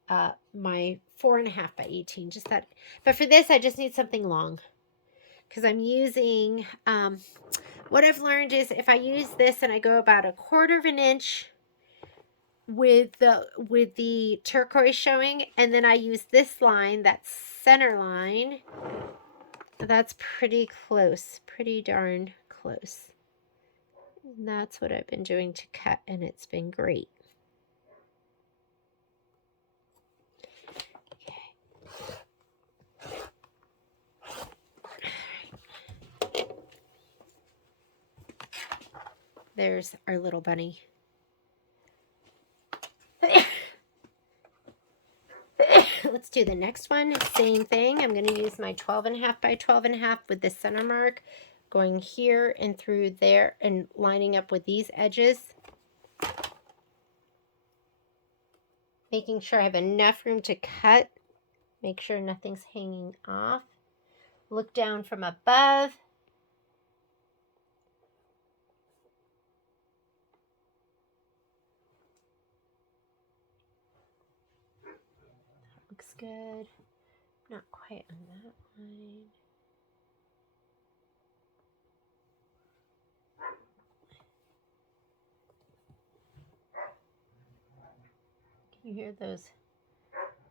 my 4.5 by 18, just that. But for this, I just need something long because I'm using, what I've learned is if I use this and I go about 1/4 of an inch with the turquoise showing, and then I use this line, that center line, that's pretty close, pretty darn close. And that's what I've been doing to cut, and it's been great. Okay. There's our little bunny. Let's do the next one. Same thing. I'm going to use my 12.5 by 12.5 with the center mark, going here and through there and lining up with these edges. Making sure I have enough room to cut. Make sure nothing's hanging off. Look down from above. Looks good. Not quite on that line. Can you hear those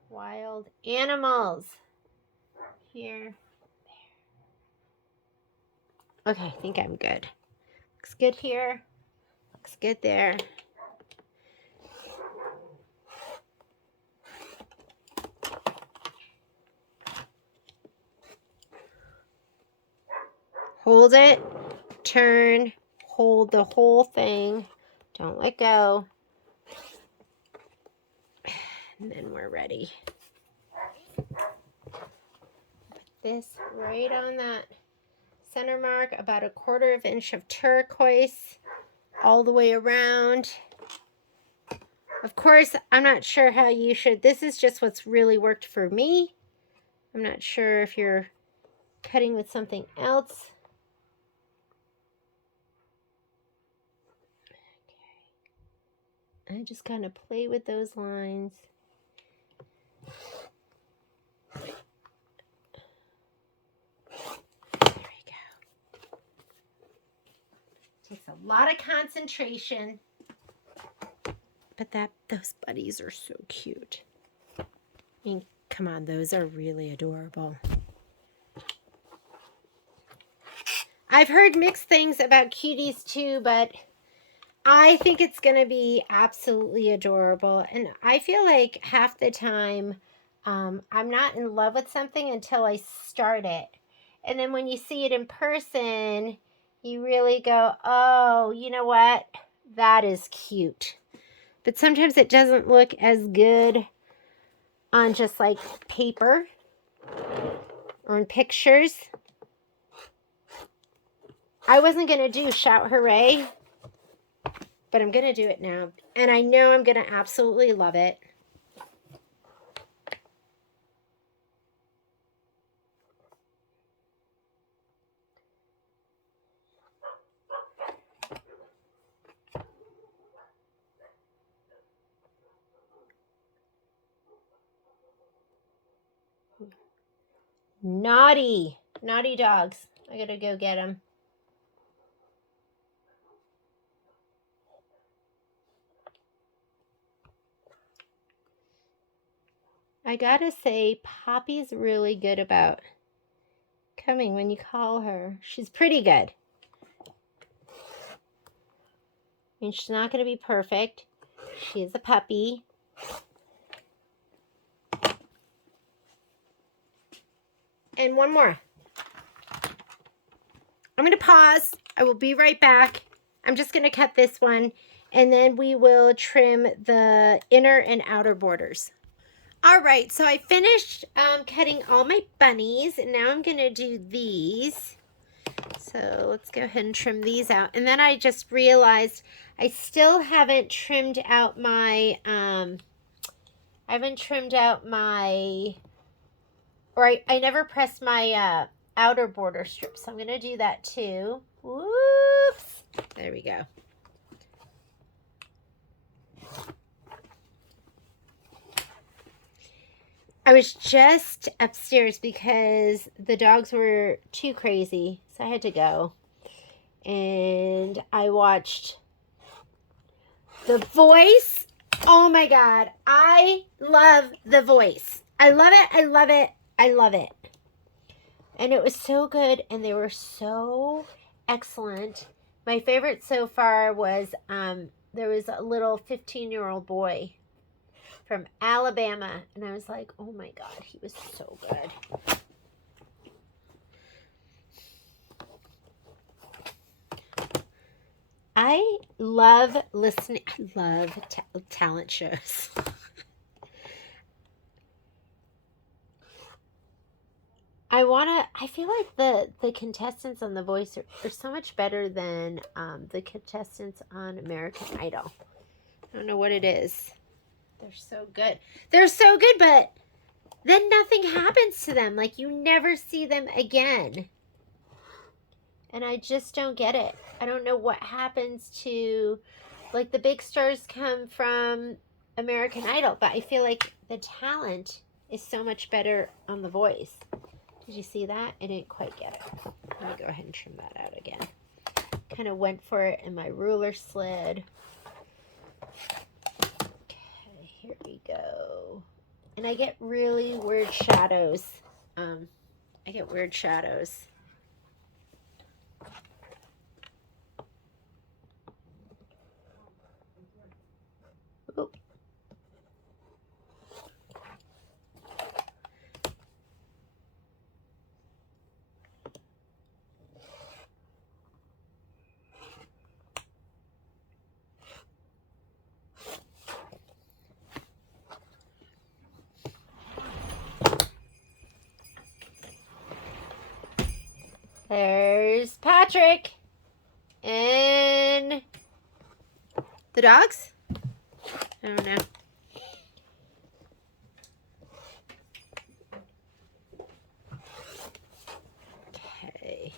wild animals? Here. There. Okay, I think I'm good. Looks good here. Looks good there. Hold it, turn, hold the whole thing. Don't let go. And then we're ready. Put this right on that center mark, about 1/4 of an inch of turquoise all the way around. Of course, I'm not sure how you should. This is just what's really worked for me. I'm not sure if you're cutting with something else. Okay. I just kind of play with those lines. Takes a lot of concentration, but those buddies are so cute. I mean, come on, those are really adorable. I've heard mixed things about cuties too, but I think it's going to be absolutely adorable. And I feel like half the time I'm not in love with something until I start it. And then when you see it in person, you really go, oh, you know what? That is cute. But sometimes it doesn't look as good on just like paper or in pictures. I wasn't going to do Shout Hooray, but I'm going to do it now. And I know I'm going to absolutely love it. Naughty dogs. I gotta go get them. I gotta say, Poppy's really good about coming when you call her. She's pretty good. I mean, she's not gonna be perfect. She is a puppy. And one more. I'm going to pause. I will be right back. I'm just going to cut this one, and then we will trim the inner and outer borders. All right, so I finished cutting all my bunnies, and now I'm going to do these. So let's go ahead and trim these out. And then I just realized I still haven't trimmed out my, I never pressed my outer border strip, so I'm going to do that too. Whoops. There we go. I was just upstairs because the dogs were too crazy, so I had to go. And I watched The Voice. Oh my God. I love The Voice. I love it. I love it. I love it. And it was so good, and they were so excellent. My favorite so far was there was a little 15-year-old boy from Alabama, and I was like, oh my God, he was so good. I love listening. I love talent shows. I feel like the contestants on The Voice are so much better than the contestants on American Idol. I don't know what it is. They're so good. They're so good, but then nothing happens to them. Like, you never see them again. And I just don't get it. I don't know what happens to, like, the big stars come from American Idol, but I feel like the talent is so much better on The Voice. Did you see that? I didn't quite get it. Let me go ahead and trim that out again. Kind of went for it and my ruler slid. Okay, here we go. And I get really weird shadows. I get weird shadows. Oop. There's Patrick and the dogs. I don't know. Okay.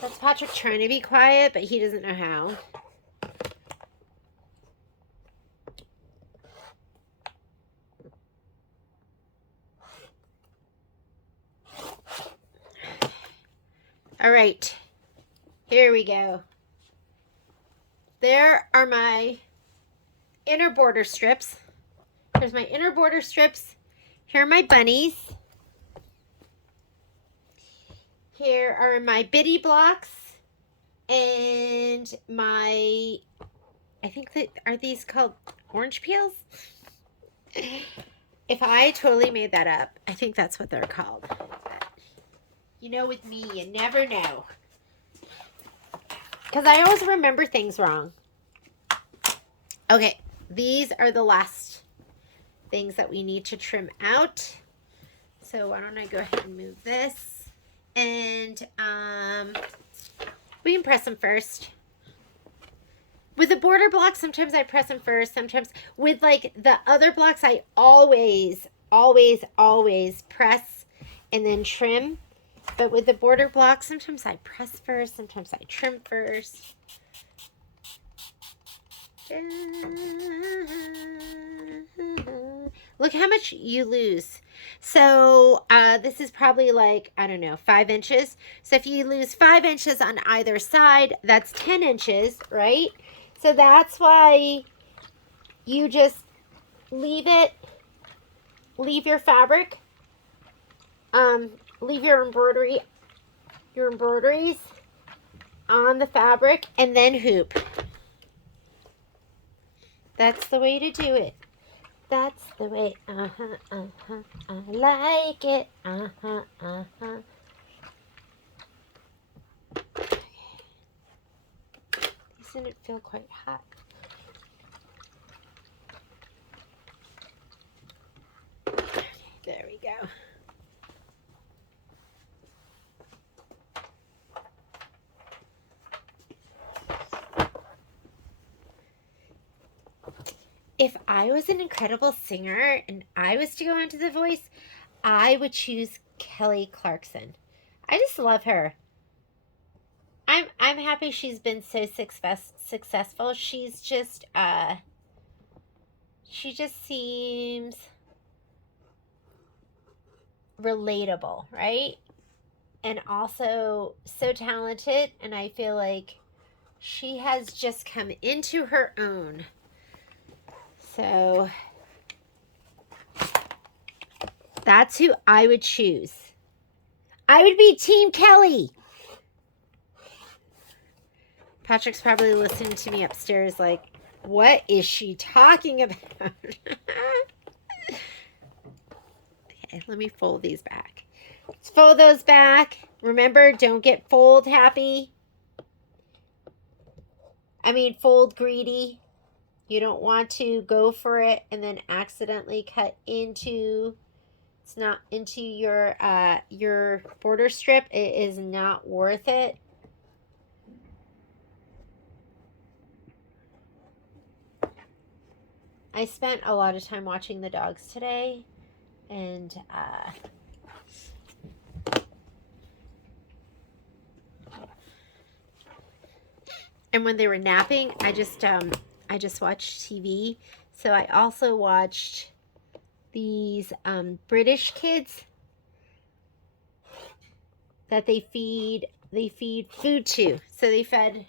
That's Patrick trying to be quiet, but he doesn't know how. All right, here we go. There are my inner border strips. Here's my inner border strips. Here are my bunnies. Here are my bitty blocks and my, I think that, are these called orange peels? If I totally made that up, I think that's what they're called. You know, with me, you never know. Because I always remember things wrong. Okay, these are the last things that we need to trim out. So why don't I go ahead and move this. And we can press them first. With the border blocks, sometimes I press them first. Sometimes with like the other blocks, I always press and then trim. But with the border blocks, sometimes I press first, sometimes I trim first. Look how much you lose. So this is probably like, I don't know, 5 inches. So if you lose 5 inches on either side, that's 10 inches, right? So that's why you just leave it, leave your fabric, leave your embroideries on the fabric and then hoop. That's the way to do it. That's the way. I like it. These didn't feel quite hot. There we go. If I was an incredible singer and I was to go onto The Voice, I would choose Kelly Clarkson. I just love her. I'm happy she's been so successful. She's just, she just seems relatable, right? And also so talented, and I feel like she has just come into her own. So that's who I would choose. I would be Team Kelly. Patrick's probably listening to me upstairs like, what is she talking about? Okay, let me fold these back. Let's fold those back. Remember, don't get fold happy. I mean, fold greedy. You don't want to go for it and then accidentally cut into, it's not into your border strip. It is not worth it. I spent a lot of time watching the dogs today, and when they were napping, I just watched TV. So I also watched these British kids that they feed food to. So they fed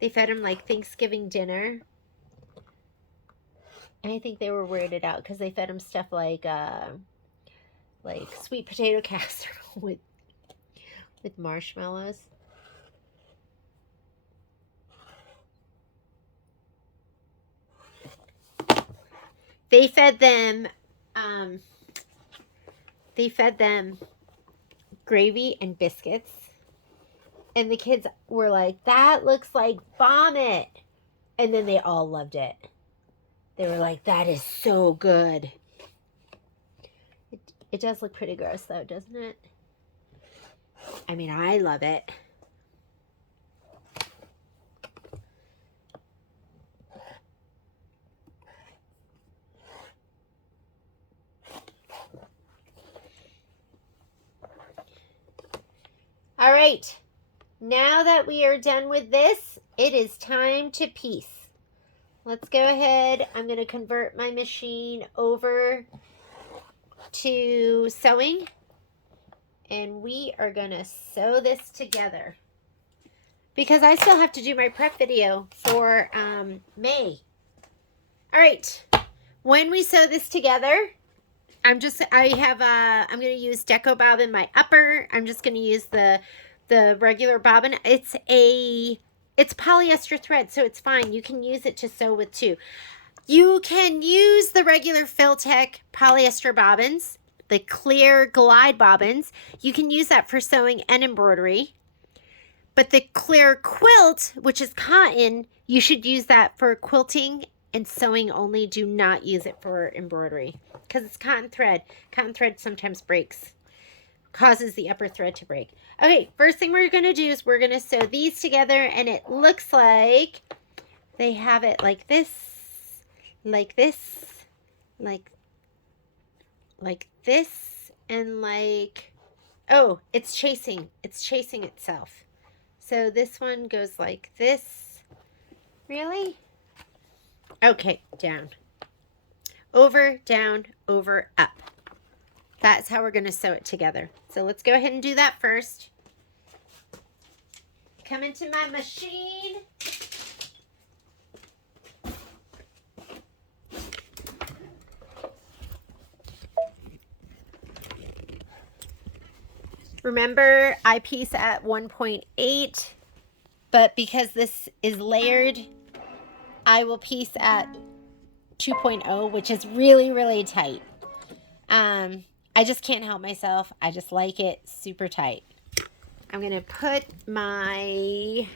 them like Thanksgiving dinner. And I think they were weirded out because they fed them stuff like sweet potato casserole with marshmallows. They fed them gravy and biscuits. And the kids were like, that looks like vomit. And then they all loved it. They were like, that is so good. It does look pretty gross though, doesn't it? I mean, I love it. All right. Now that we are done with this, it is time to piece. Let's go ahead. I'm going to convert my machine over to sewing. And we are going to sew this together. Because I still have to do my prep video for May. All right. When we sew this together, I'm going to use Deco Bobbin my upper. I'm just going to use the regular bobbin. It's polyester thread, so it's fine. You can use it to sew with too. You can use the regular Filtech polyester bobbins, the clear glide bobbins. You can use that for sewing and embroidery. But the clear quilt, which is cotton, you should use that for quilting and sewing only. Do not use it for embroidery because it's cotton thread. Cotton thread sometimes breaks, causes the upper thread to break. Okay, first thing we're going to do is we're going to sew these together, and it looks like they have it like this, like this, like this, and like, oh, it's chasing itself. So this one goes like this. Really? Okay, down. Over, down, over, up. That's how we're going to sew it together. So let's go ahead and do that first. Come into my machine. Remember, I piece at 1.8, but because this is layered, I will piece at 2.0, which is really, really tight. I just can't help myself. I just like it super tight. I'm going to put my,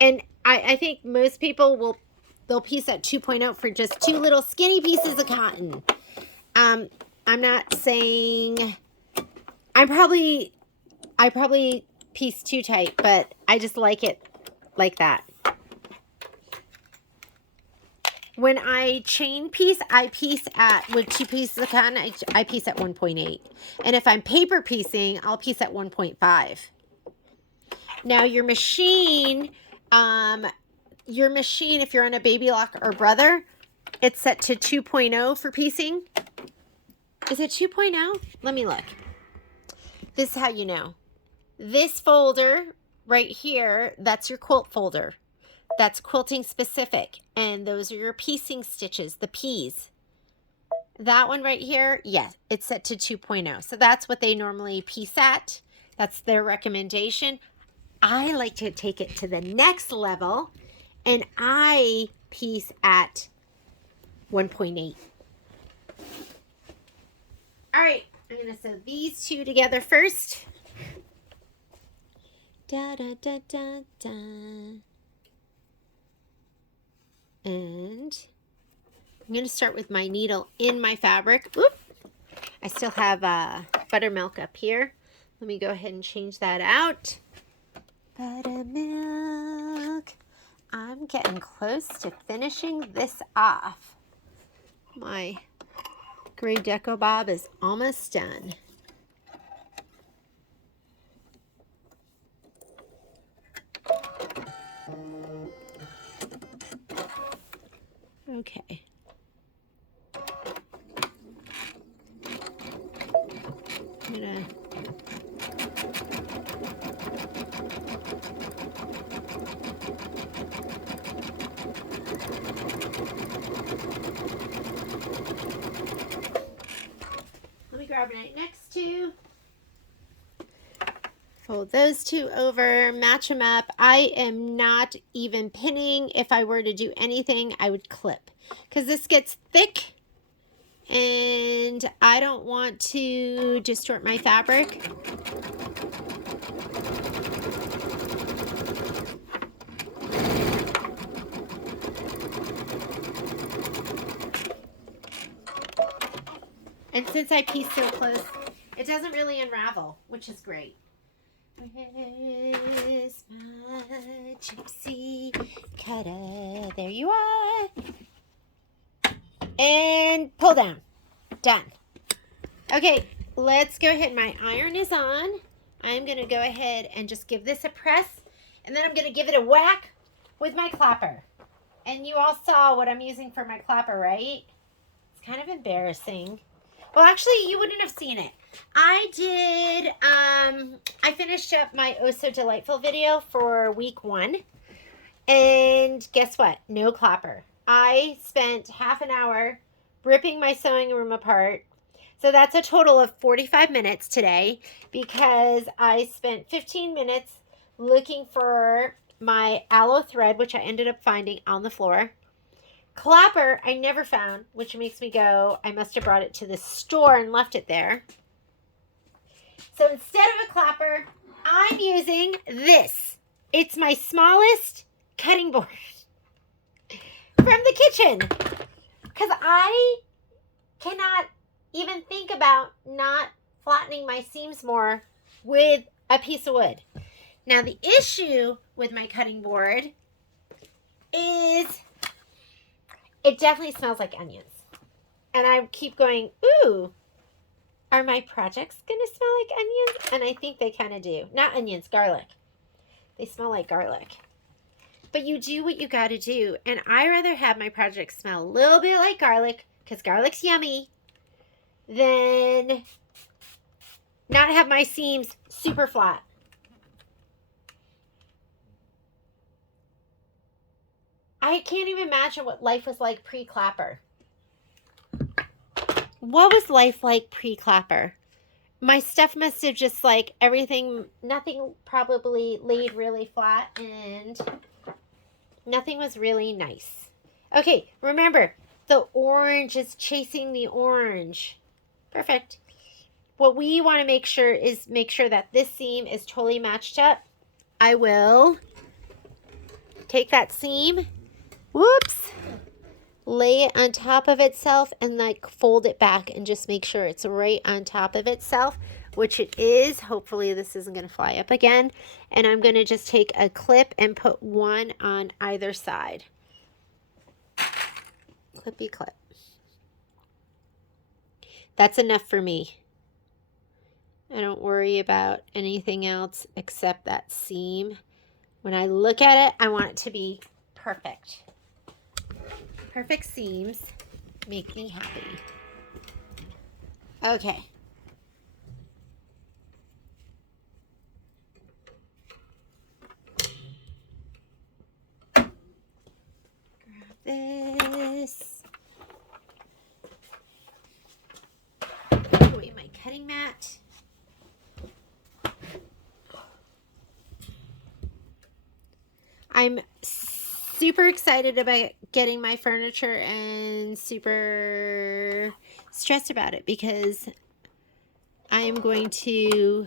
and I think most people they'll piece at 2.0 for just 2 little skinny pieces of cotton. I'm not saying, I probably piece too tight, but I just like it like that. When I chain piece, I piece with 2 pieces of cotton, I piece at 1.8. And if I'm paper piecing, I'll piece at 1.5. Now your machine, if you're on a baby lock or brother, it's set to 2.0 for piecing. Is it 2.0? Let me look. This is how you know. This folder right here, that's your quilt folder. That's quilting specific. And those are your piecing stitches, the P's. That one right here, yes, it's set to 2.0. So that's what they normally piece at. That's their recommendation. I like to take it to the next level, and I piece at 1.8. All right, I'm going to sew these two together first. Da, da, da, da, da. And I'm going to start with my needle in my fabric. Oop! I still have buttermilk up here. Let me go ahead and change that out. Buttermilk. I'm getting close to finishing this off. My gray deco bob is almost done. Okay. I'm gonna grab right next to. Fold those two over, match them up. I am not even pinning. If I were to do anything, I would clip because this gets thick and I don't want to distort my fabric. And since I piece so close, it doesn't really unravel, which is great. Where's my gypsy cutter? There you are. And pull down. Done. Okay, let's go ahead. My iron is on. I'm going to go ahead and just give this a press. And then I'm going to give it a whack with my clapper. And you all saw what I'm using for my clapper, right? It's kind of embarrassing. Well, actually, you wouldn't have seen it. I finished up my Oh So Delightful video for week 1. And guess what? No clapper. I spent half an hour ripping my sewing room apart. So that's a total of 45 minutes today because I spent 15 minutes looking for my aloe thread, which I ended up finding on the floor. Clapper I never found, which makes me go, I must have brought it to the store and left it there. So instead of a clapper, I'm using this. It's my smallest cutting board from the kitchen because I cannot even think about not flattening my seams more with a piece of wood. Now the issue with my cutting board is it definitely smells like onions. And I keep going, ooh, are my projects going to smell like onions? And I think they kind of do. Not onions, garlic. They smell like garlic. But you do what you got to do. And I rather have my projects smell a little bit like garlic, because garlic's yummy, than not have my seams super flat. I can't even imagine what life was like pre-clapper. What was life like pre-clapper? My stuff must have just like everything, nothing probably laid really flat and nothing was really nice. Okay, remember, the orange is chasing the orange. Perfect. What we want to make sure that this seam is totally matched up. I will take that seam, whoops, lay it on top of itself and like fold it back and just make sure it's right on top of itself, which it is. Hopefully this isn't going to fly up again. And I'm going to just take a clip and put one on either side. Clippy clip. That's enough for me. I don't worry about anything else except that seam. When I look at it, I want it to be perfect. Perfect seams make me happy. Okay. Grab this. Put away my cutting mat. I'm super excited about getting my furniture and super stressed about it because I am going to,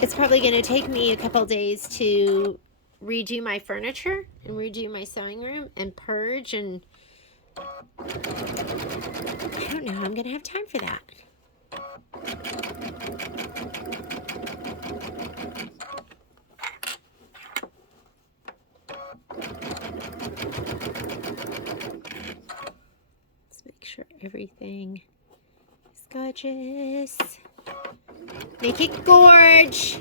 it's probably going to take me a couple days to redo my furniture and redo my sewing room and purge, and I don't know how I'm going to have time for that. Let's make sure everything is gorgeous. Make it gorge.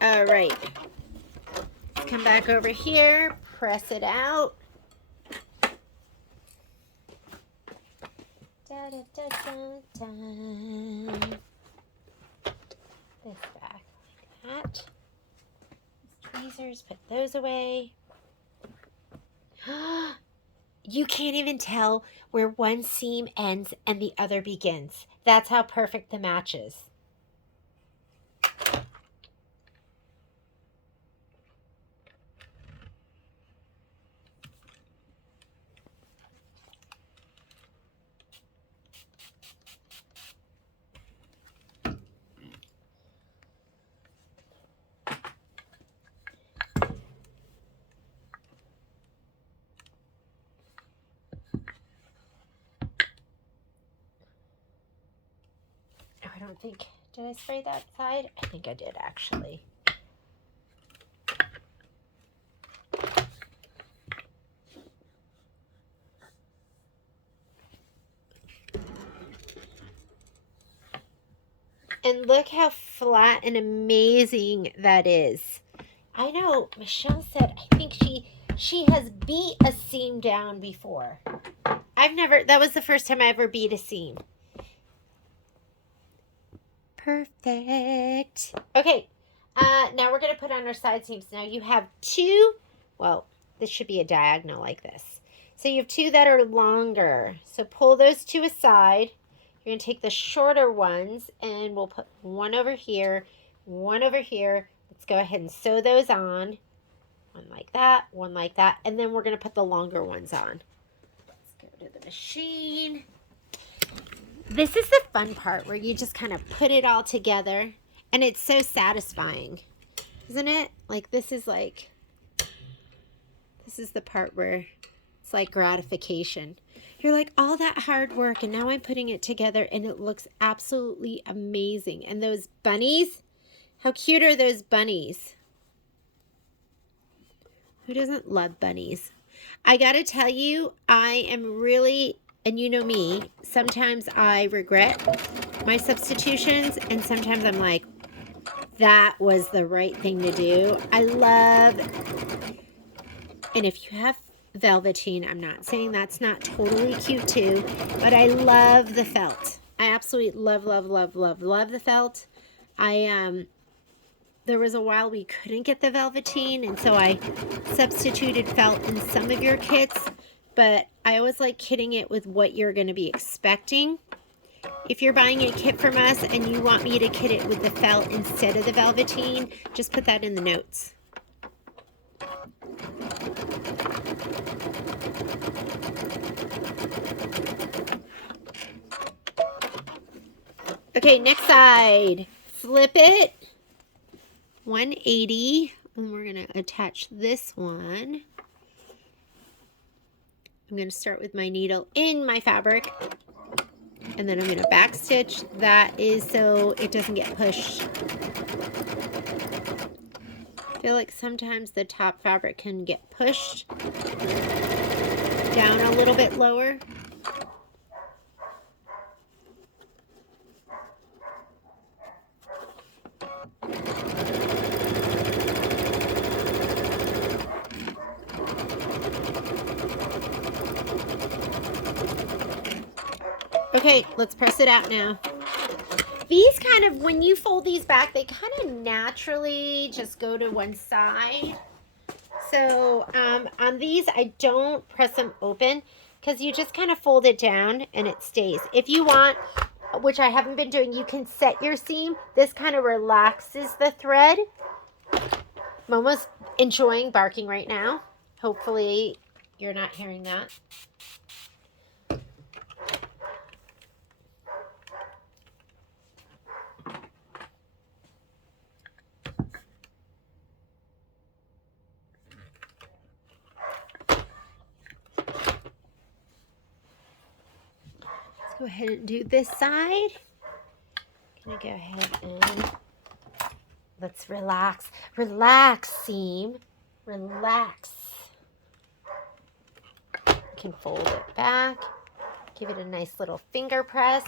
All right. Let's come back over here, press it out. Da, da, da, da, da. This back like that. These tweezers, put those away. You can't even tell where one seam ends and the other begins. That's how perfect the match is. I don't think, did I spray that side? I think I did actually. And look how flat and amazing that is. I know Michelle said, I think she has beat a seam down before. That was the first time I ever beat a seam. Perfect. Okay, now we're going to put on our side seams. Now you have two, well, this should be a diagonal like this. So you have two that are longer. So pull those two aside. You're going to take the shorter ones and we'll put one over here, one over here. Let's go ahead and sew those on. One like that, one like that. And then we're going to put the longer ones on. Let's go to the machine. This is the fun part where you just kind of put it all together and it's so satisfying, isn't it? Like this is the part where it's like gratification. You're like, all that hard work and now I'm putting it together and it looks absolutely amazing. And those bunnies, how cute are those bunnies? Who doesn't love bunnies? I gotta tell you, I am really, and you know me, sometimes I regret my substitutions and sometimes I'm like, that was the right thing to do. I love, and if you have velveteen, I'm not saying that's not totally cute too, but I love the felt. I absolutely love, love, love, love, love the felt. There was a while we couldn't get the velveteen, and so I substituted felt in some of your kits, but I always like kitting it with what you're going to be expecting. If you're buying a kit from us and you want me to kit it with the felt instead of the velveteen, just put that in the notes. Okay, next side. Flip it 180, and we're going to attach this one. I'm going to start with my needle in my fabric, and then I'm going to back stitch. That is so it doesn't get pushed. I feel like sometimes the top fabric can get pushed down a little bit lower. Okay, let's press it out now. These kind of, when you fold these back, they kind of naturally just go to one side. So on these, I don't press them open because you just kind of fold it down and it stays. If you want, which I haven't been doing, you can set your seam. This kind of relaxes the thread. I'm almost enjoying barking right now. Hopefully you're not hearing that. Go ahead and do this side. I'm gonna go ahead and let's relax. Relax, seam. Relax. You can fold it back. Give it a nice little finger press.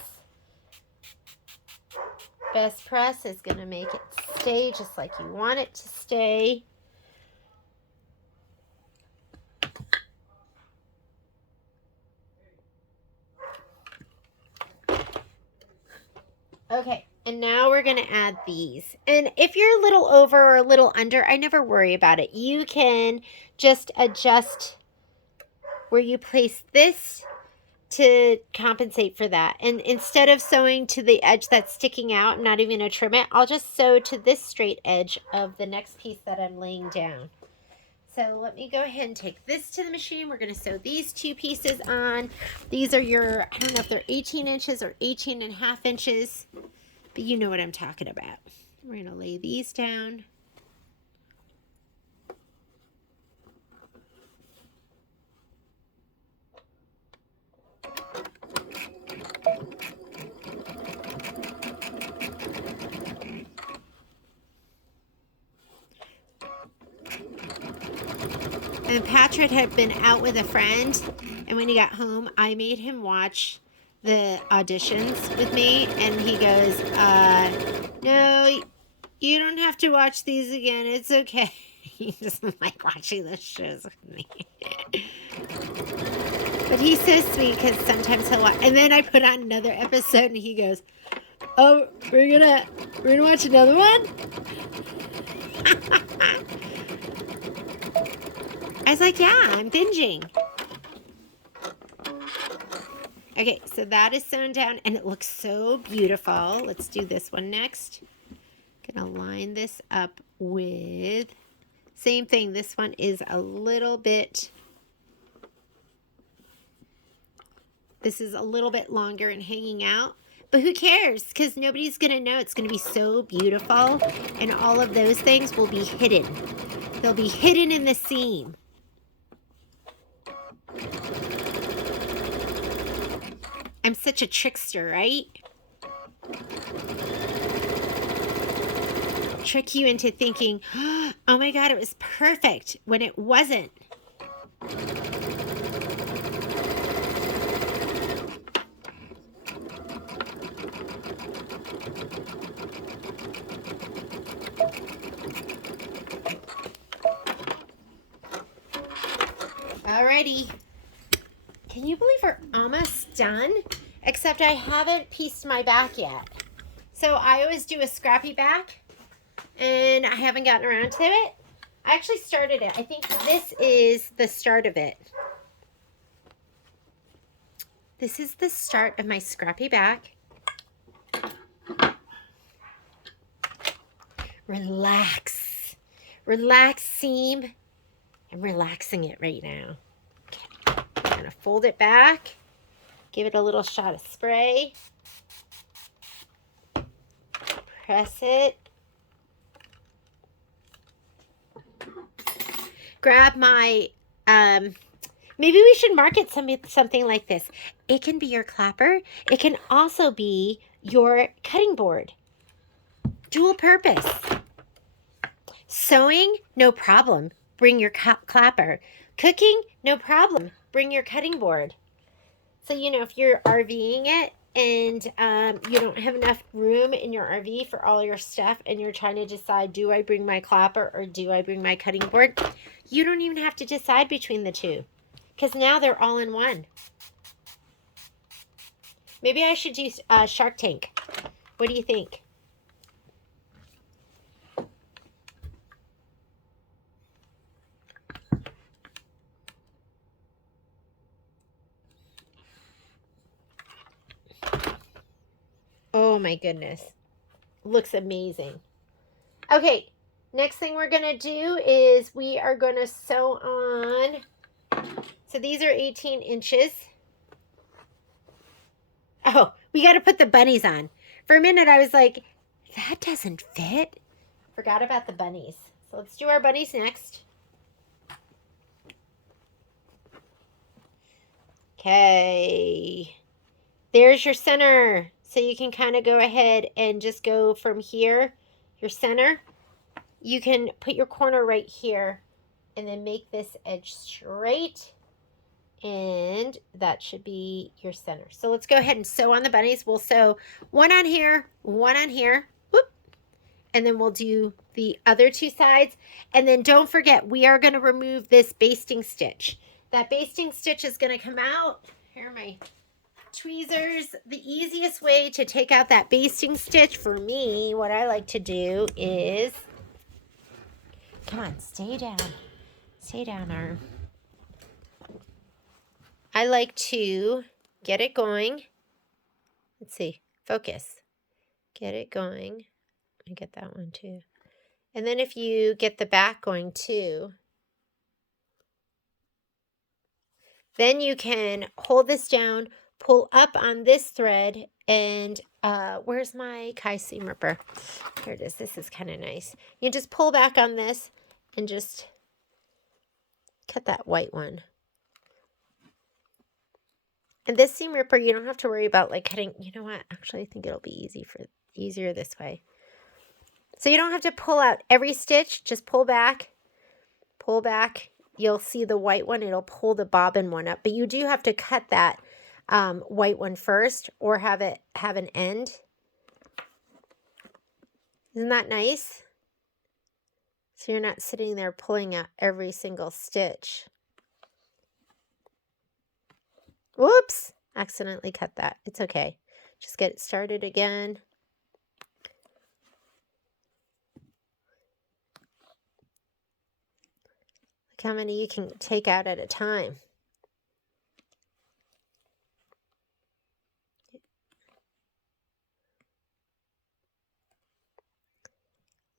Best press is gonna make it stay just like you want it to stay. Okay, and now we're going to add these. And if you're a little over or a little under, I never worry about it. You can just adjust where you place this to compensate for that. And instead of sewing to the edge that's sticking out, I'm not even going to trim it, I'll just sew to this straight edge of the next piece that I'm laying down. So let me go ahead and take this to the machine. We're going to sew these two pieces on. These are your, I don't know if they're 18 inches or 18.5 inches, but you know what I'm talking about. We're going to lay these down. And Patrick had been out with a friend, and when he got home, I made him watch the auditions with me, and he goes, no, you don't have to watch these again. It's okay. He doesn't like watching those shows with me. But he's so sweet because sometimes he'll watch. And then I put on another episode, and he goes, oh, we're gonna watch another one? I was like, yeah, I'm binging. Okay, so that is sewn down, and it looks so beautiful. Let's do this one next. Gonna line this up with, same thing. This one is a little bit, this is a little bit longer and hanging out. But who cares? Because nobody's going to know. It's going to be so beautiful. And all of those things will be hidden. They'll be hidden in the seam. I'm such a trickster, right? Trick you into thinking, oh my God, it was perfect, when it wasn't. Alrighty. Can you believe we're almost done? Except I haven't pieced my back yet. So I always do a scrappy back, and I haven't gotten around to it. I actually started it. I think this is the start of it. This is the start of my scrappy back. Relax. Relax, seam. I'm relaxing it right now. Okay. I'm going to fold it back. Give it a little shot of spray. Press it. Grab my, maybe we should market something like this. It can be your clapper. It can also be your cutting board. Dual purpose. Sewing, no problem. Bring your clapper. Cooking, no problem. Bring your cutting board. So, you know, if you're RVing it and you don't have enough room in your RV for all your stuff and you're trying to decide, do I bring my clapper or do I bring my cutting board? You don't even have to decide between the two because now they're all in one. Maybe I should do Shark Tank. What do you think? Oh my goodness. Looks amazing. Okay, next thing we're going to do is we are going to sew on. So these are 18 inches. Oh, we got to put the bunnies on. For a minute, I was like, that doesn't fit. Forgot about the bunnies. So let's do our bunnies next. Okay. There's your center. So you can kind of go ahead and just go from here, your center. You can put your corner right here and then make this edge straight. And that should be your center. So let's go ahead and sew on the bunnies. We'll sew one on here, whoop, and then we'll do the other two sides. And then don't forget, we are going to remove this basting stitch. That basting stitch is going to come out. Here are my tweezers. The easiest way to take out that basting stitch for me, what I like to do is, come on, stay down, arm. I like to get it going. Let's see, focus. Get it going. I get that one too. And then if you get the back going too, then you can hold this down, pull up on this thread, and where's my Kai seam ripper? Here it is. This is kind of nice. You just pull back on this and just cut that white one. And this seam ripper, you don't have to worry about like cutting. You know what? Actually, I think it'll be easier this way. So you don't have to pull out every stitch. Just pull back. Pull back. You'll see the white one. It'll pull the bobbin one up. But you do have to cut that white one first or have it have an end. Isn't that nice? So you're not sitting there pulling out every single stitch. Whoops! Accidentally cut that. It's okay. Just get it started again. Look how many you can take out at a time.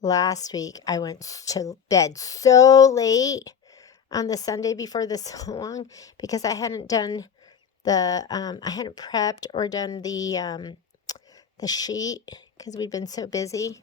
Last week, I went to bed so late on the Sunday before the sew-along because I hadn't done the, I hadn't prepped or done the sheet because we'd been so busy.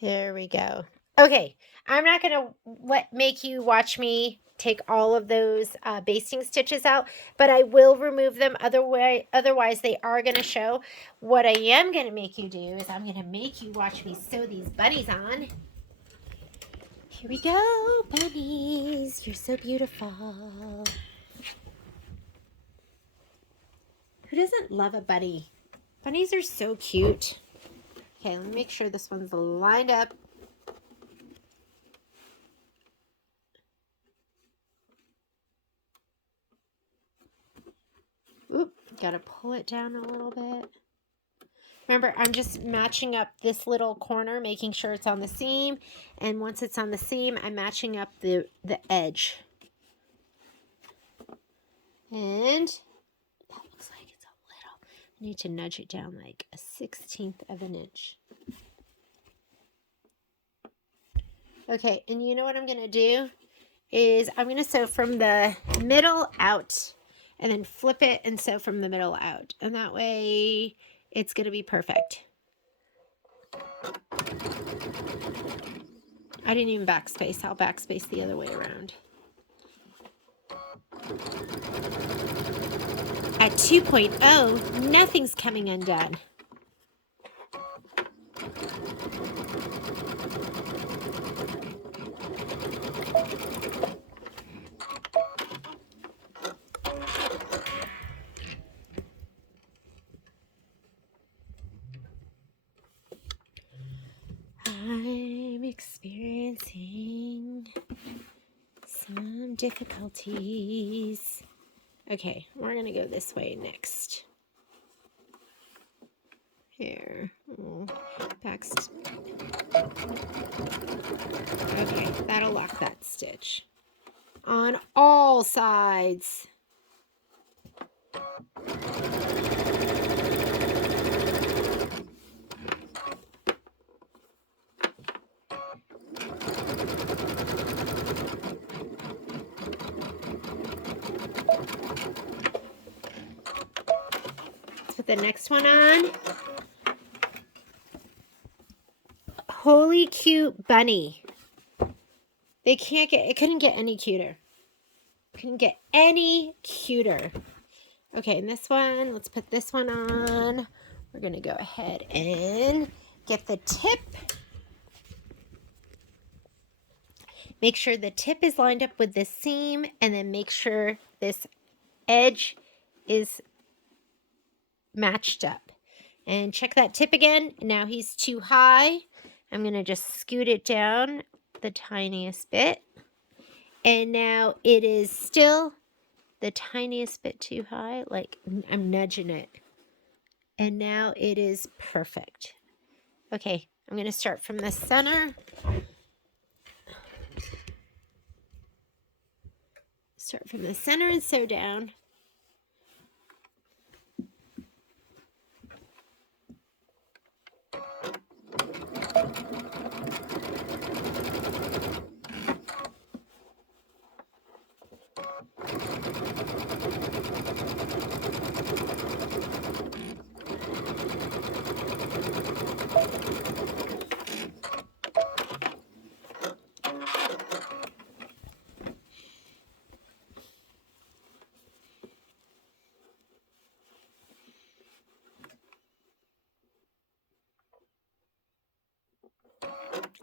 There we go. Okay, I'm not going to make you watch me take all of those basting stitches out, but I will remove them. Otherwise, they are going to show. What I am going to make you do is I'm going to make you watch me sew these bunnies on. Here we go, bunnies. You're so beautiful. Who doesn't love a bunny? Bunnies are so cute. Okay, let me make sure this one's lined up. Oop, gotta pull it down a little bit. Remember, I'm just matching up this little corner, making sure it's on the seam. And once it's on the seam, I'm matching up the edge. And that looks like it's a little. I need to nudge it down like a 1/16 of an inch. Okay, and you know what I'm going to do is I'm going to sew from the middle out and then flip it and sew from the middle out. And that way it's going to be perfect. I didn't even backspace. I'll backspace the other way around. At 2.0, nothing's coming undone. I'm experiencing some difficulties. Okay, we're going to go this way next. Here. Okay, that'll lock that stitch. On all sides. Let's put the next one on. Holy cute bunny. It couldn't get any cuter. Couldn't get any cuter. Okay, and this one, let's put this one on. We're gonna go ahead and get the tip. Make sure the tip is lined up with this seam, and then make sure this edge is matched up. And check that tip again. Now he's too high. I'm gonna just scoot it down the tiniest bit. And now it is still the tiniest bit too high. Like I'm nudging it. And now it is perfect. Okay, I'm gonna start from the center. Start from the center and sew down.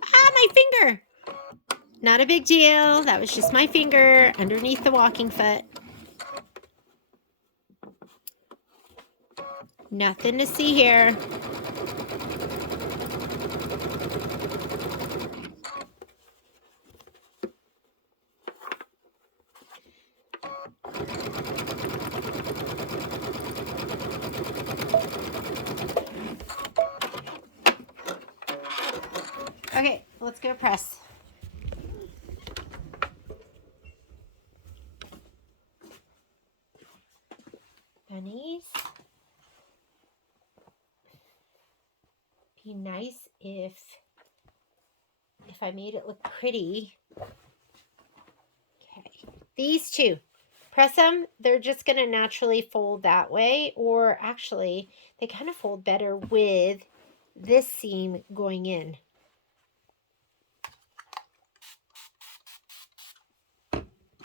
Ah, my finger! Not a big deal. That was just my finger underneath the walking foot. Nothing to see here. Okay, let's go press. Bunnies. Be nice if I made it look pretty. Okay, these two. Press them. They're just going to naturally fold that way, or actually, they kind of fold better with this seam going in.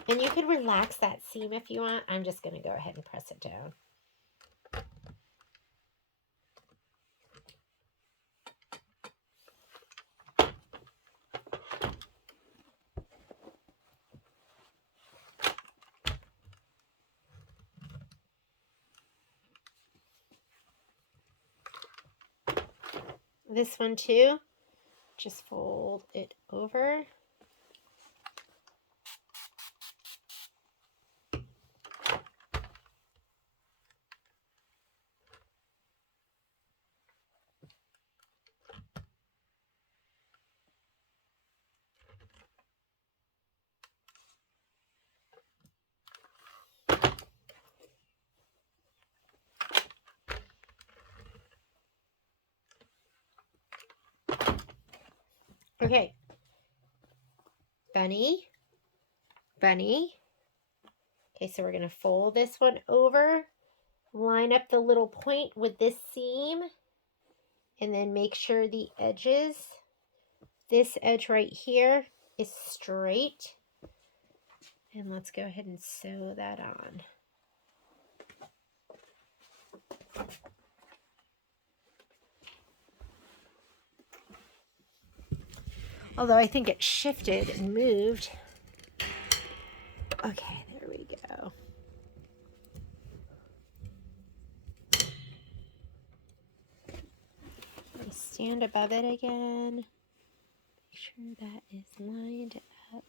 And you could relax that seam if you want. I'm just going to go ahead and press it down. This one too, just fold it over. Okay, bunny, bunny. Okay, so we're going to fold this one over, line up the little point with this seam, and then make sure the edges, this edge right here is straight. And let's go ahead and sew that on. Although I think it shifted and moved. Okay, there we go. Stand above it again. Make sure that is lined up.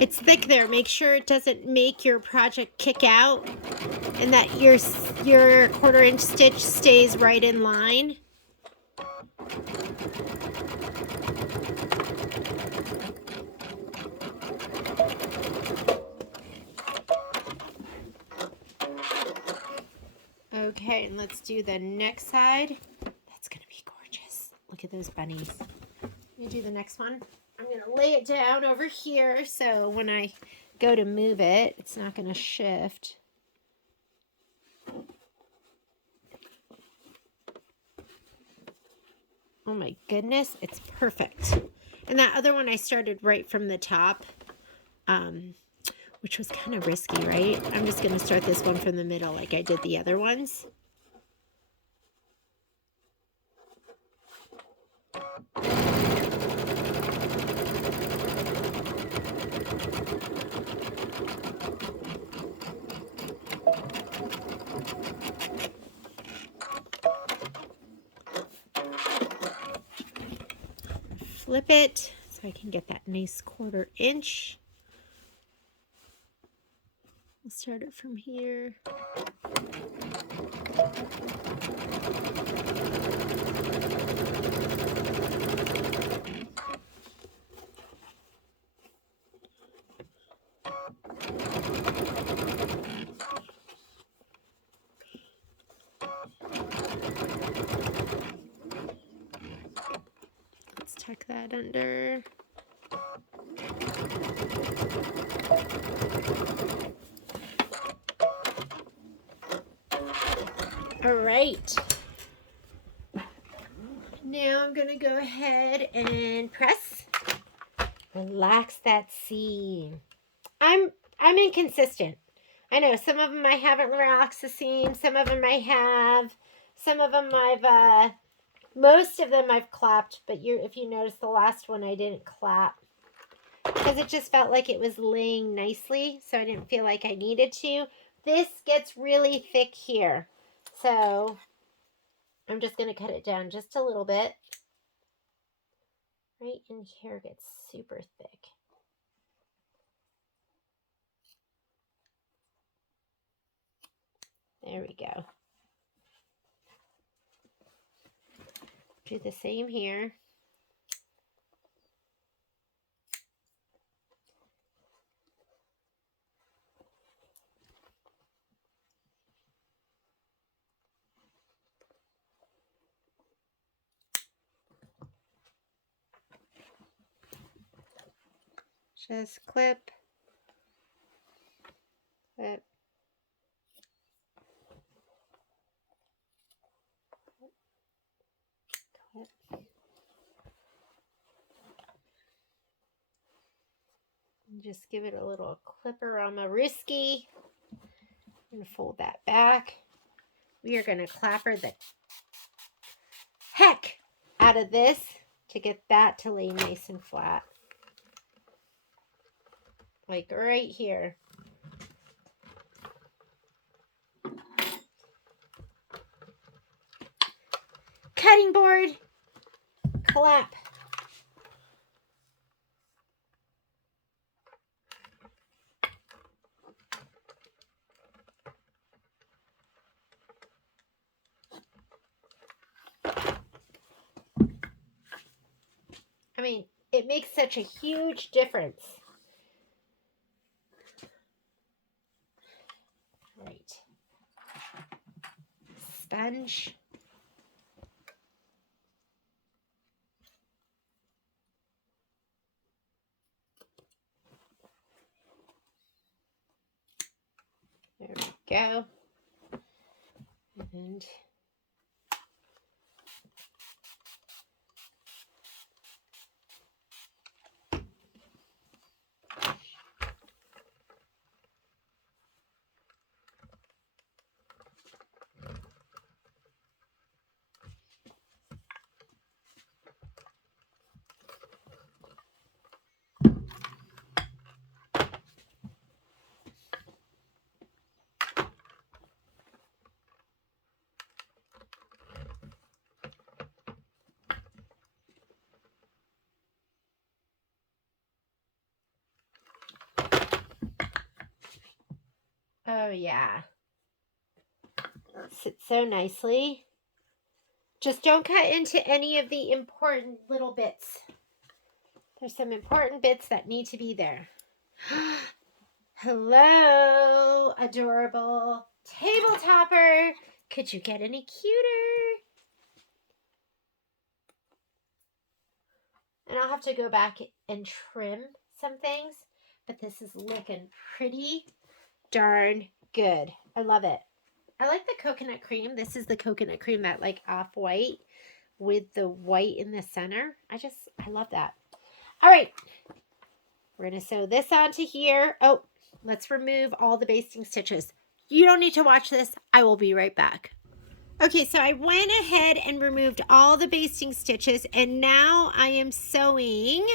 It's thick there. Make sure it doesn't make your project kick out and that your 1/4 inch stitch stays right in line. Okay, and let's do the next side. That's gonna be gorgeous. Look at those bunnies. I'm gonna do the next one. I'm gonna lay it down over here so when I go to move it, it's not gonna shift. Oh my goodness, it's perfect. And that other one I started right from the top, which was kind of risky, right? I'm just gonna start this one from the middle like I did the other ones. Flip it so I can get that nice 1/4 inch. I'll start it from here. Let's tuck that under. All right. Now I'm going to go ahead and press. Relax that seam. I'm inconsistent. I know some of them I haven't relaxed the seam, some of them I have, some of them I've most of them I've clapped, but if you notice the last one I didn't clap because it just felt like it was laying nicely, so I didn't feel like I needed to. This gets really thick here, so I'm just going to cut it down just a little bit. Right in here gets super thick. There we go. Do the same here. Just clip, clip, clip. And just give it a little clipper on the risky and fold that back. We are going to clapper the heck out of this to get that to lay nice and flat. Like right here. Cutting board, clap. I mean, it makes such a huge difference. Right. Sponge. There we go. And oh yeah. Sits so nicely. Just don't cut into any of the important little bits. There's some important bits that need to be there. Hello, adorable table topper. Could you get any cuter? And I'll have to go back and trim some things, but this is looking pretty darn good. I love it. I like the coconut cream. This is the coconut cream, that like off-white with the white in the center. I love that. All right. We're going to sew this onto here. Oh, let's remove all the basting stitches. You don't need to watch this. I will be right back. Okay, so I went ahead and removed all the basting stitches, and now I am sewing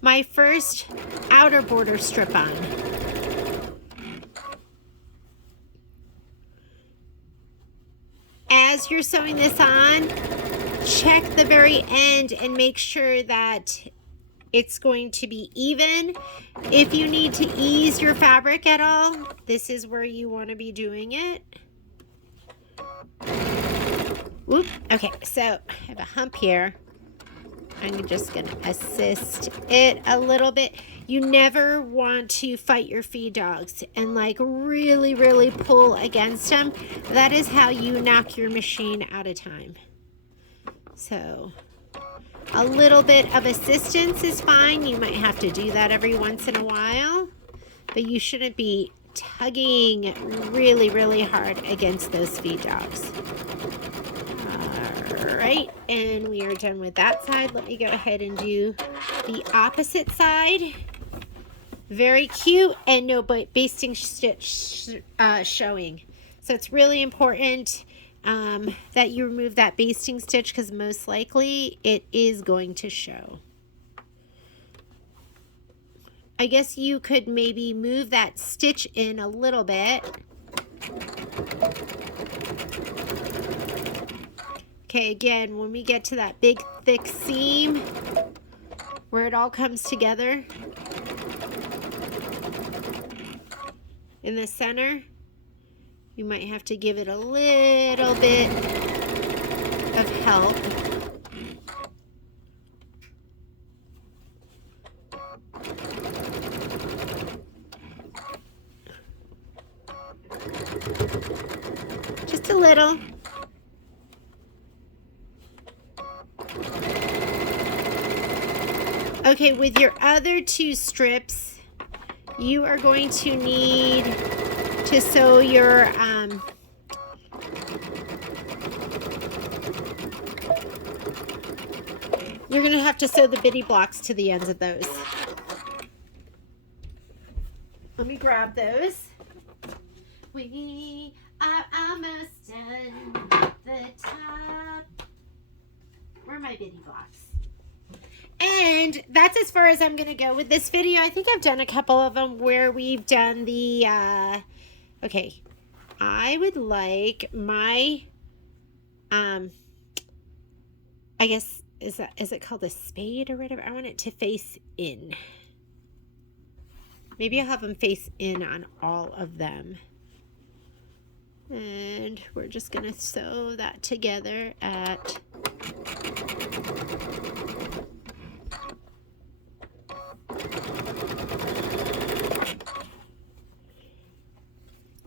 my first outer border strip on. As you're sewing this on, check the very end and make sure that it's going to be even. If you need to ease your fabric at all, this is where you want to be doing it. Whoop. Okay, so I have a hump here. I'm just going to assist it a little bit. You never want to fight your feed dogs and like really, really pull against them. That is how you knock your machine out of time. So a little bit of assistance is fine. You might have to do that every once in a while, but you shouldn't be tugging really, really hard against those feed dogs. All right, and we are done with that side. Let me go ahead and do the opposite side. Very cute, and no basting stitch showing. So it's really important that you remove that basting stitch, because most likely it is going to show. I guess you could maybe move that stitch in a little bit. Okay, again, when we get to that big thick seam where it all comes together in the center, you might have to give it a little bit of help. Just a little. Okay, with your other two strips, you are going to need to sew your you're going to have to sew the bitty blocks to the ends of those. Let me grab those. We I'm almost done at the top. Where are my bitty blocks? And that's as far as I'm going to go with this video. I think I've done a couple of them where we've done the, okay, I would like my, I guess, is it called a spade or whatever? I want it to face in. Maybe I'll have them face in on all of them. And we're just going to sew that together at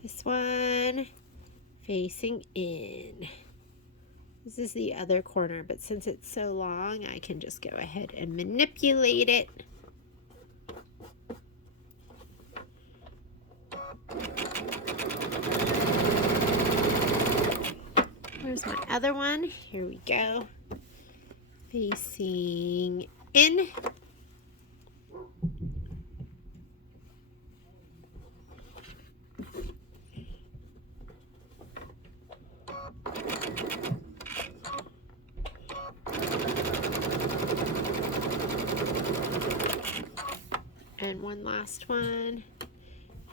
this one facing in. This is the other corner, but since it's so long, I can just go ahead and manipulate it. Where's my other one? Here we go. Facing in. And one last one,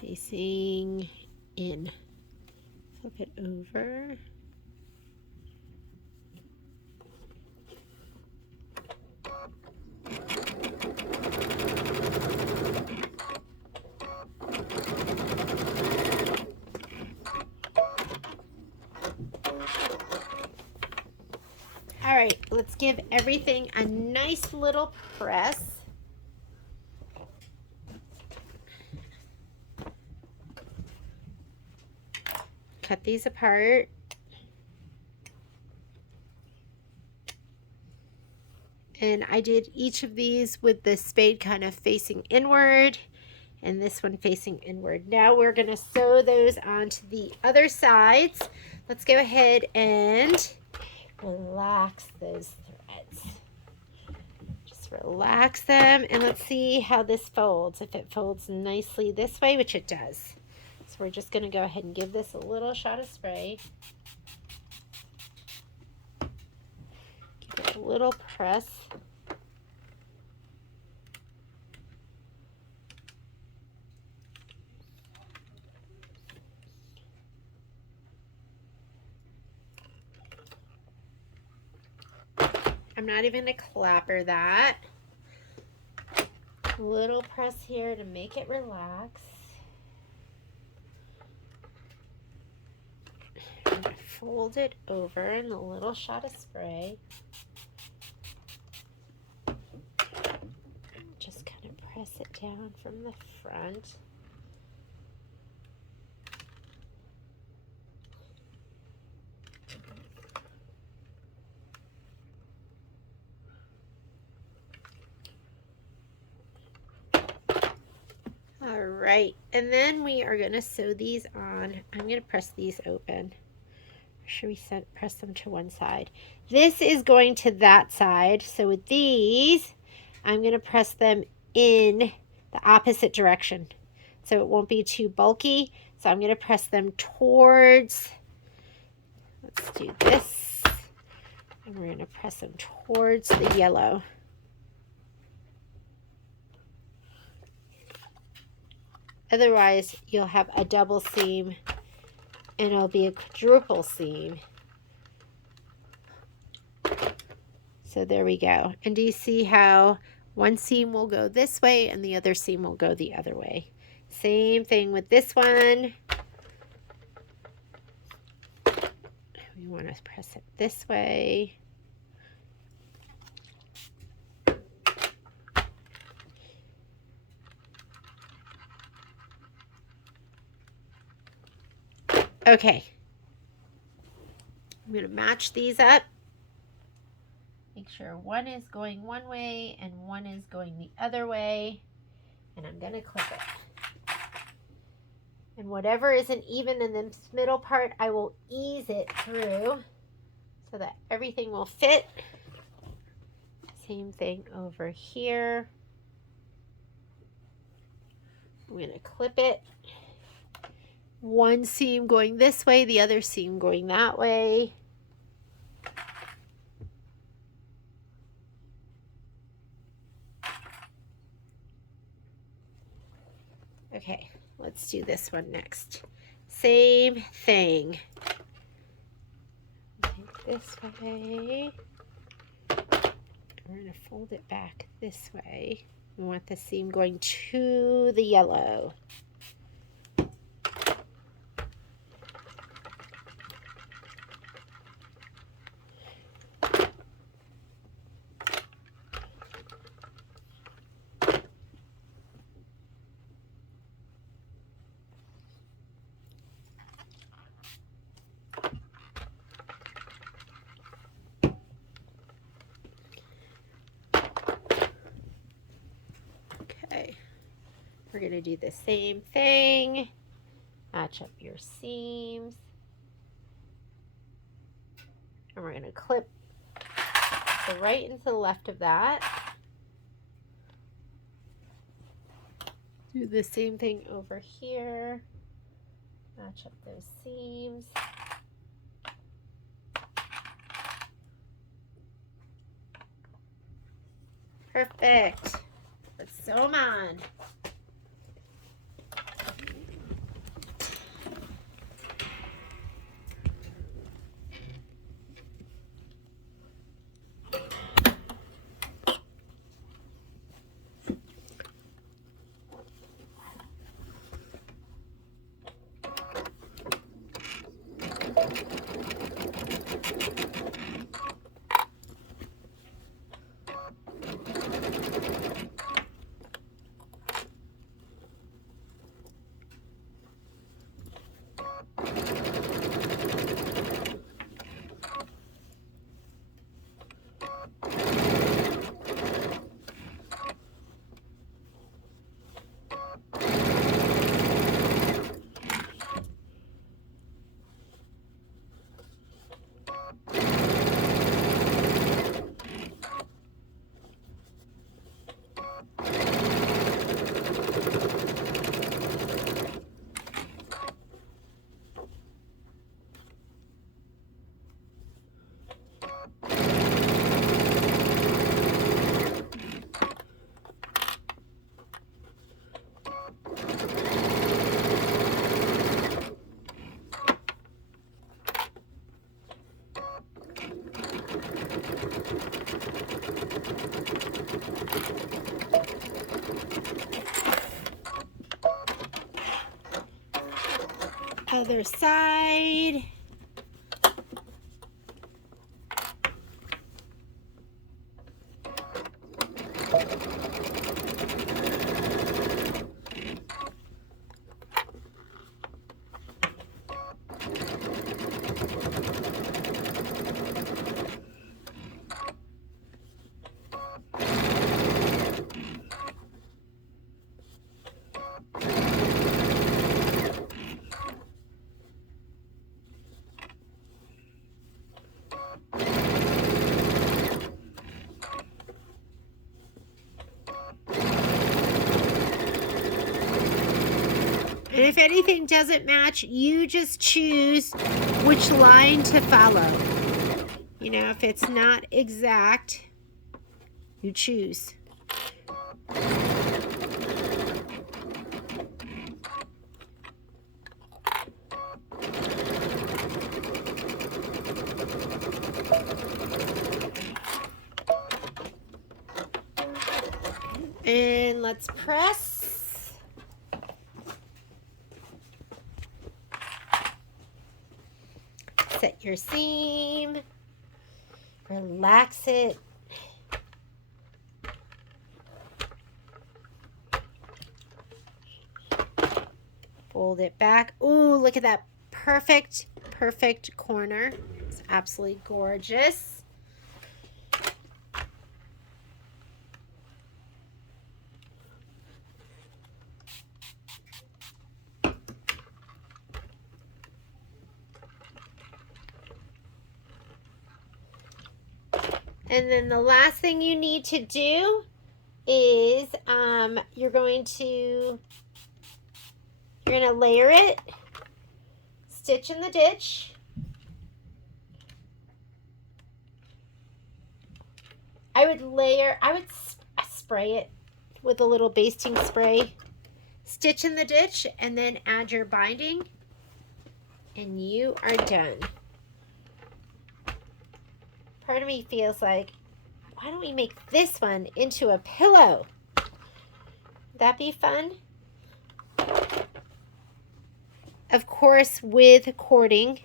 facing in. Flip it over. All right, let's give everything a nice little press. Cut these apart. And I did each of these with the spade kind of facing inward and this one facing inward. Now we're going to sew those onto the other sides. Let's go ahead and relax those threads. Just relax them and let's see how this folds. If it folds nicely this way, which it does. So we're just going to go ahead and give this a little shot of spray. Give it a little press. I'm not even going to clapper that. A little press here to make it relax. I'm going to fold it over in a little shot of spray. Just kind of press it down from the front. All right, and then we are going to sew these on. I'm going to press these open. Or should we press them to one side? This is going to that side. So with these, I'm going to press them in the opposite direction. So it won't be too bulky. So I'm going to press them towards, let's do this. And we're going to press them towards the yellow. Otherwise, you'll have a double seam and it'll be a quadruple seam. So there we go. And do you see how one seam will go this way and the other seam will go the other way? Same thing with this one. We want to press it this way. Okay, I'm going to match these up. Make sure one is going one way and one is going the other way. And I'm going to clip it. And whatever isn't even in this middle part, I will ease it through so that everything will fit. Same thing over here. I'm going to clip it. one seam going this way, the other seam going that way. Okay, let's do this one next. Same thing. Take this way. We're going to fold it back this way. We want the seam going to the yellow. Okay, we're going to do the same thing. Match up your seams. And we're going to clip the right into the left of that. Do the same thing over here. Match up those seams. Perfect. Let's sew them on. Other side. And if anything doesn't match, you just choose which line to follow. You know, if it's not exact, you choose. And let's press. Set your seam, relax it. Fold it back. Ooh, look at that perfect, perfect corner. It's absolutely gorgeous. And then the last thing you need to do is you're going to layer it. stitch in the ditch. I would spray it with a little basting spray. Stitch in the ditch and then add your binding and you are done. Part of me feels like, why don't we make this one into a pillow? Would that be fun? Of course, with cording.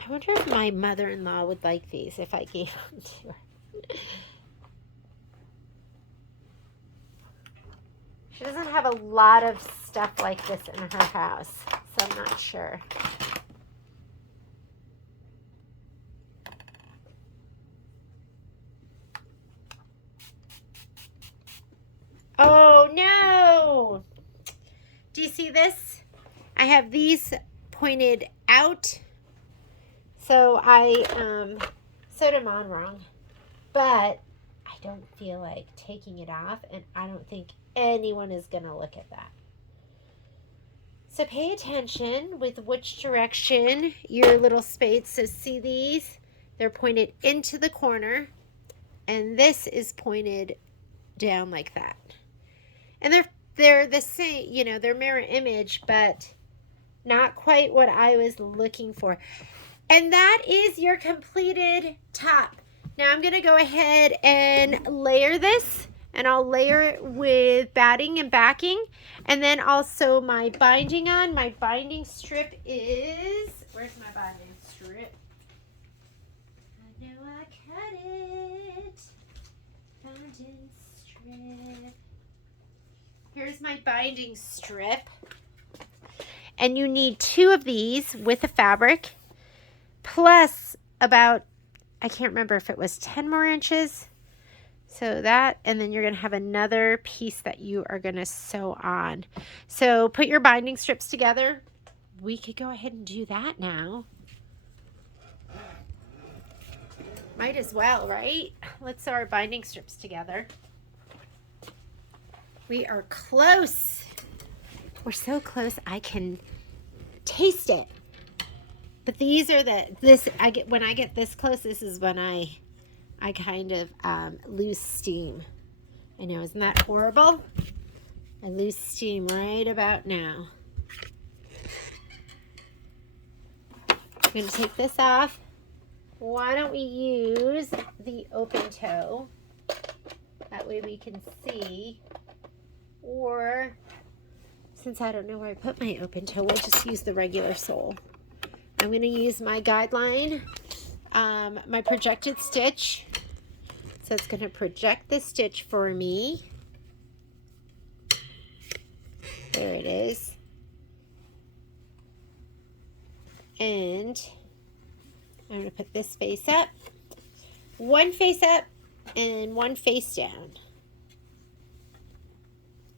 I wonder if my mother-in-law would like these if I gave them to her. She doesn't have a lot of stuff like this in her house, so I'm not sure. Oh no! Do you see this? I have these pointed out. So I sewed them on wrong, but I don't feel like taking it off, and I don't think anyone is going to look at that. So pay attention with which direction your little spades. So see these? They're pointed into the corner, and this is pointed down like that. And they're the same, you know, they're mirror image, but not quite what I was looking for. And that is your completed top. Now I'm going to go ahead and layer this, and I'll layer it with batting and backing, and then I'll sew my binding on. My binding strip is, where's my binding strip? I know I cut it. Binding strip. Here's my binding strip. And you need 2 of these with the fabric, plus about, I can't remember if it was 10 more inches. So that, and then you're going to have another piece that you are going to sew on. So put your binding strips together. We could go ahead and do that now. Might as well, right? Let's sew our binding strips together. We are close. We're so close I can taste it. But these are when I get this close, this is when I kind of lose steam. I know, isn't that horrible? I lose steam right about now. I'm going to take this off. Why don't we use the open toe? That way we can see. Or, since I don't know where I put my open toe, we'll just use the regular sole. I'm going to use my guideline, my projected stitch. So it's going to project the stitch for me. There it is. And I'm going to put this face up. One face up and one face down.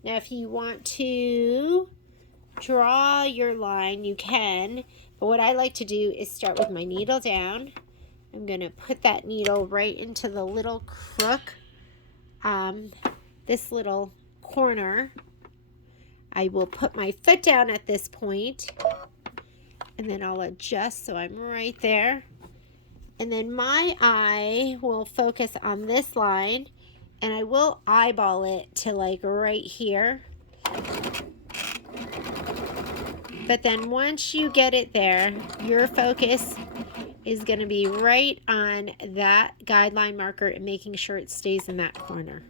Now if you want to draw your line, you can. But what I like to do is start with my needle down. I'm going to put that needle right into the little crook, this little corner. I will put my foot down at this point, and then I'll adjust so I'm right there. And then my eye will focus on this line, and I will eyeball it to like right here. But then once you get it there, your focus is going to be right on that guideline marker and making sure it stays in that corner.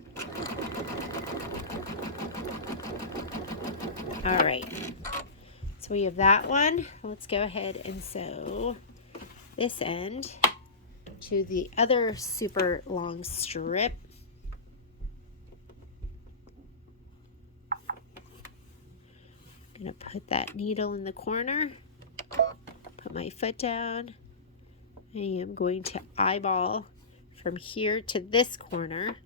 All right. So we have that one. Let's go ahead and sew this end to the other super long strip. I'm going to put that needle in the corner, put my foot down. I am going to eyeball from here to this corner.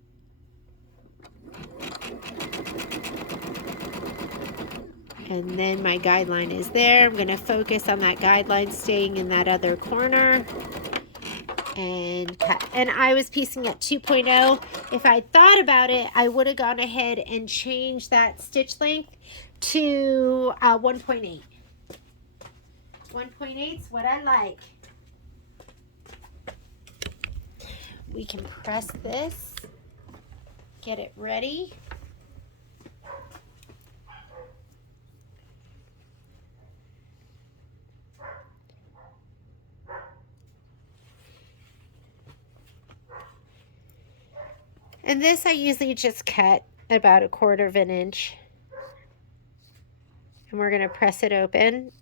And then my guideline is there. I'm going to focus on that guideline staying in that other corner and cut. And I was piecing at 2.0. If I thought about it, I would have gone ahead and changed that stitch length to 1.8. 1.8 is what I like. We can press this, get it ready. And this I usually just cut about 1/4 of an inch. And we're going to press it open.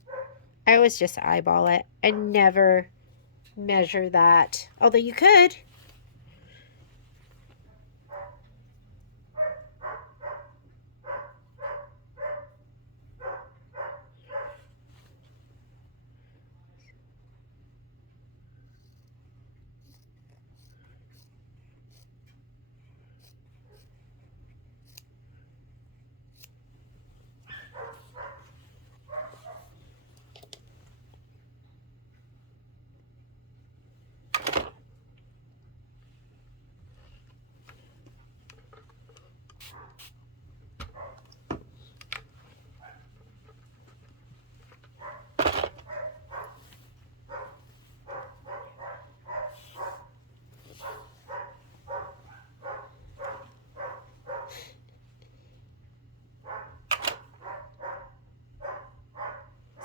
I always just eyeball it. I never measure that. Although you could.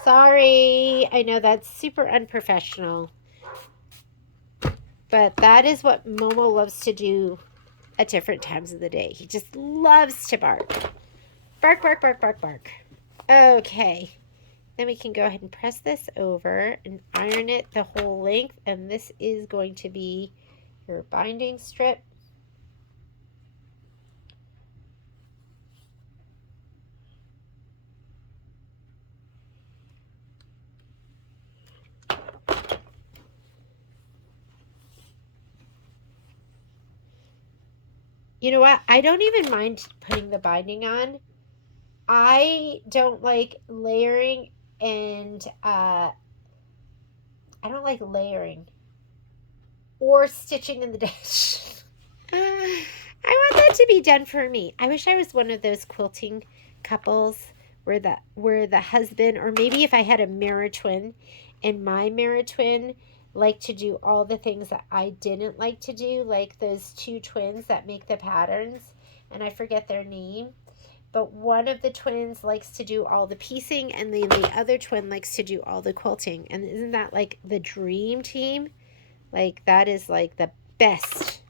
Sorry, I know that's super unprofessional, but that is what Momo loves to do at different times of the day. He just loves to bark. Bark, bark, bark, bark, bark. Okay, then we can go ahead and press this over and iron it the whole length, and this is going to be your binding strip. You know what? I don't even mind putting the binding on. I don't like layering, and I don't like layering or stitching in the dish. I want that to be done for me. I wish I was one of those quilting couples where the husband, or maybe if I had a mirror twin, and my mirror twin liked to do all the things that I didn't like to do, like those two twins that make the patterns, and I forget their name. But one of the twins likes to do all the piecing, and then the other twin likes to do all the quilting. And isn't that like the dream team? Like, that is like the best.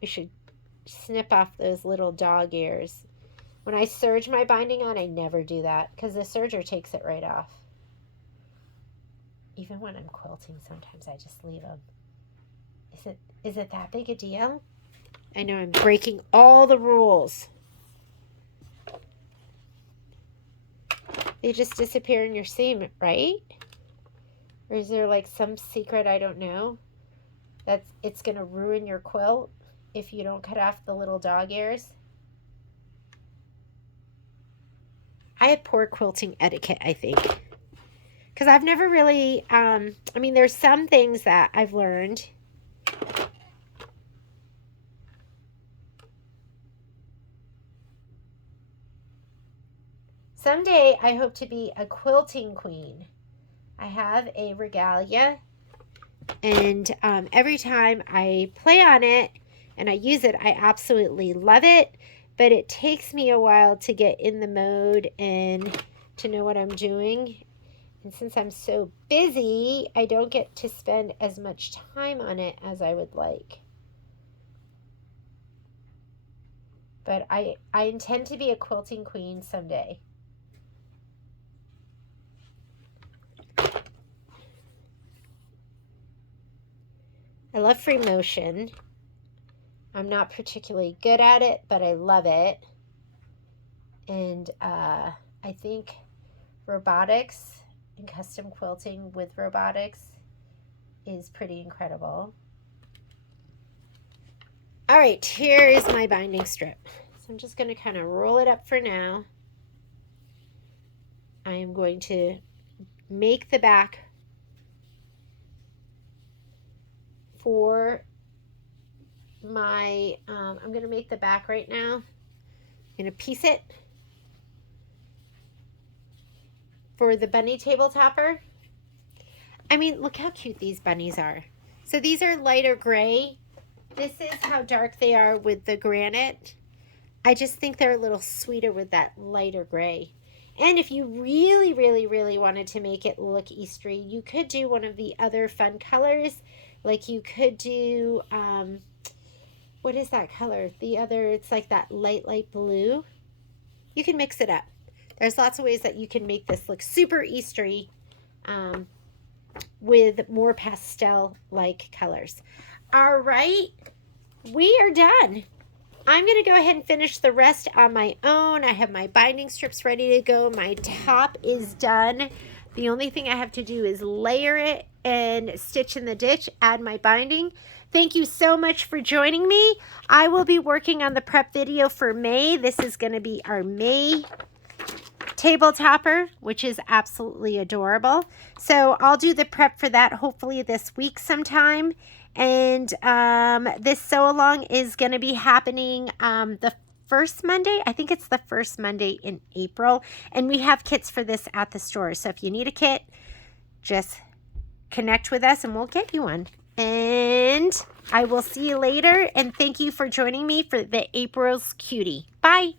We should snip off those little dog ears. When I serge my binding on, I never do that because the serger takes it right off. Even when I'm quilting, sometimes I just leave them. Is it that big a deal? I know I'm breaking all the rules. They just disappear in your seam, right? Or is there like some secret I don't know that it's going to ruin your quilt if you don't cut off the little dog ears? I have poor quilting etiquette, I think. Because I've never really, I mean, there's some things that I've learned. Someday I hope to be a quilting queen. I have a regalia, and every time I play on it and I use it, I absolutely love it, but it takes me a while to get in the mode and to know what I'm doing. And since I'm so busy, I don't get to spend as much time on it as I would like. But I intend to be a quilting queen someday. I love free motion. I'm not particularly good at it, but I love it. And I think robotics and custom quilting with robotics is pretty incredible. All right, here is my binding strip. So I'm just going to kind of roll it up for now. I am going to make the back for my, I'm going to make the back right now. I'm going to piece it for the bunny table topper. I mean, look how cute these bunnies are. So these are lighter gray. This is how dark they are with the granite. I just think they're a little sweeter with that lighter gray. And if you really, really, really wanted to make it look Eastery, you could do one of the other fun colors. Like you could do, what is that color? The other, it's like that light blue. You can mix it up. There's lots of ways that you can make this look super Eastery with more pastel-like colors. All right, we are done. I'm going to go ahead and finish the rest on my own. I have my binding strips ready to go. My top is done. The only thing I have to do is layer it and stitch in the ditch, add my binding. Thank you so much for joining me. I will be working on the prep video for May. This is going to be our May table topper, which is absolutely adorable. So I'll do the prep for that hopefully this week sometime. And this sew along is going to be happening the first Monday. I think it's the first Monday in April. And we have kits for this at the store. So if you need a kit, just connect with us and we'll get you one. And I will see you later. And thank you for joining me for the April's Cutie. Bye.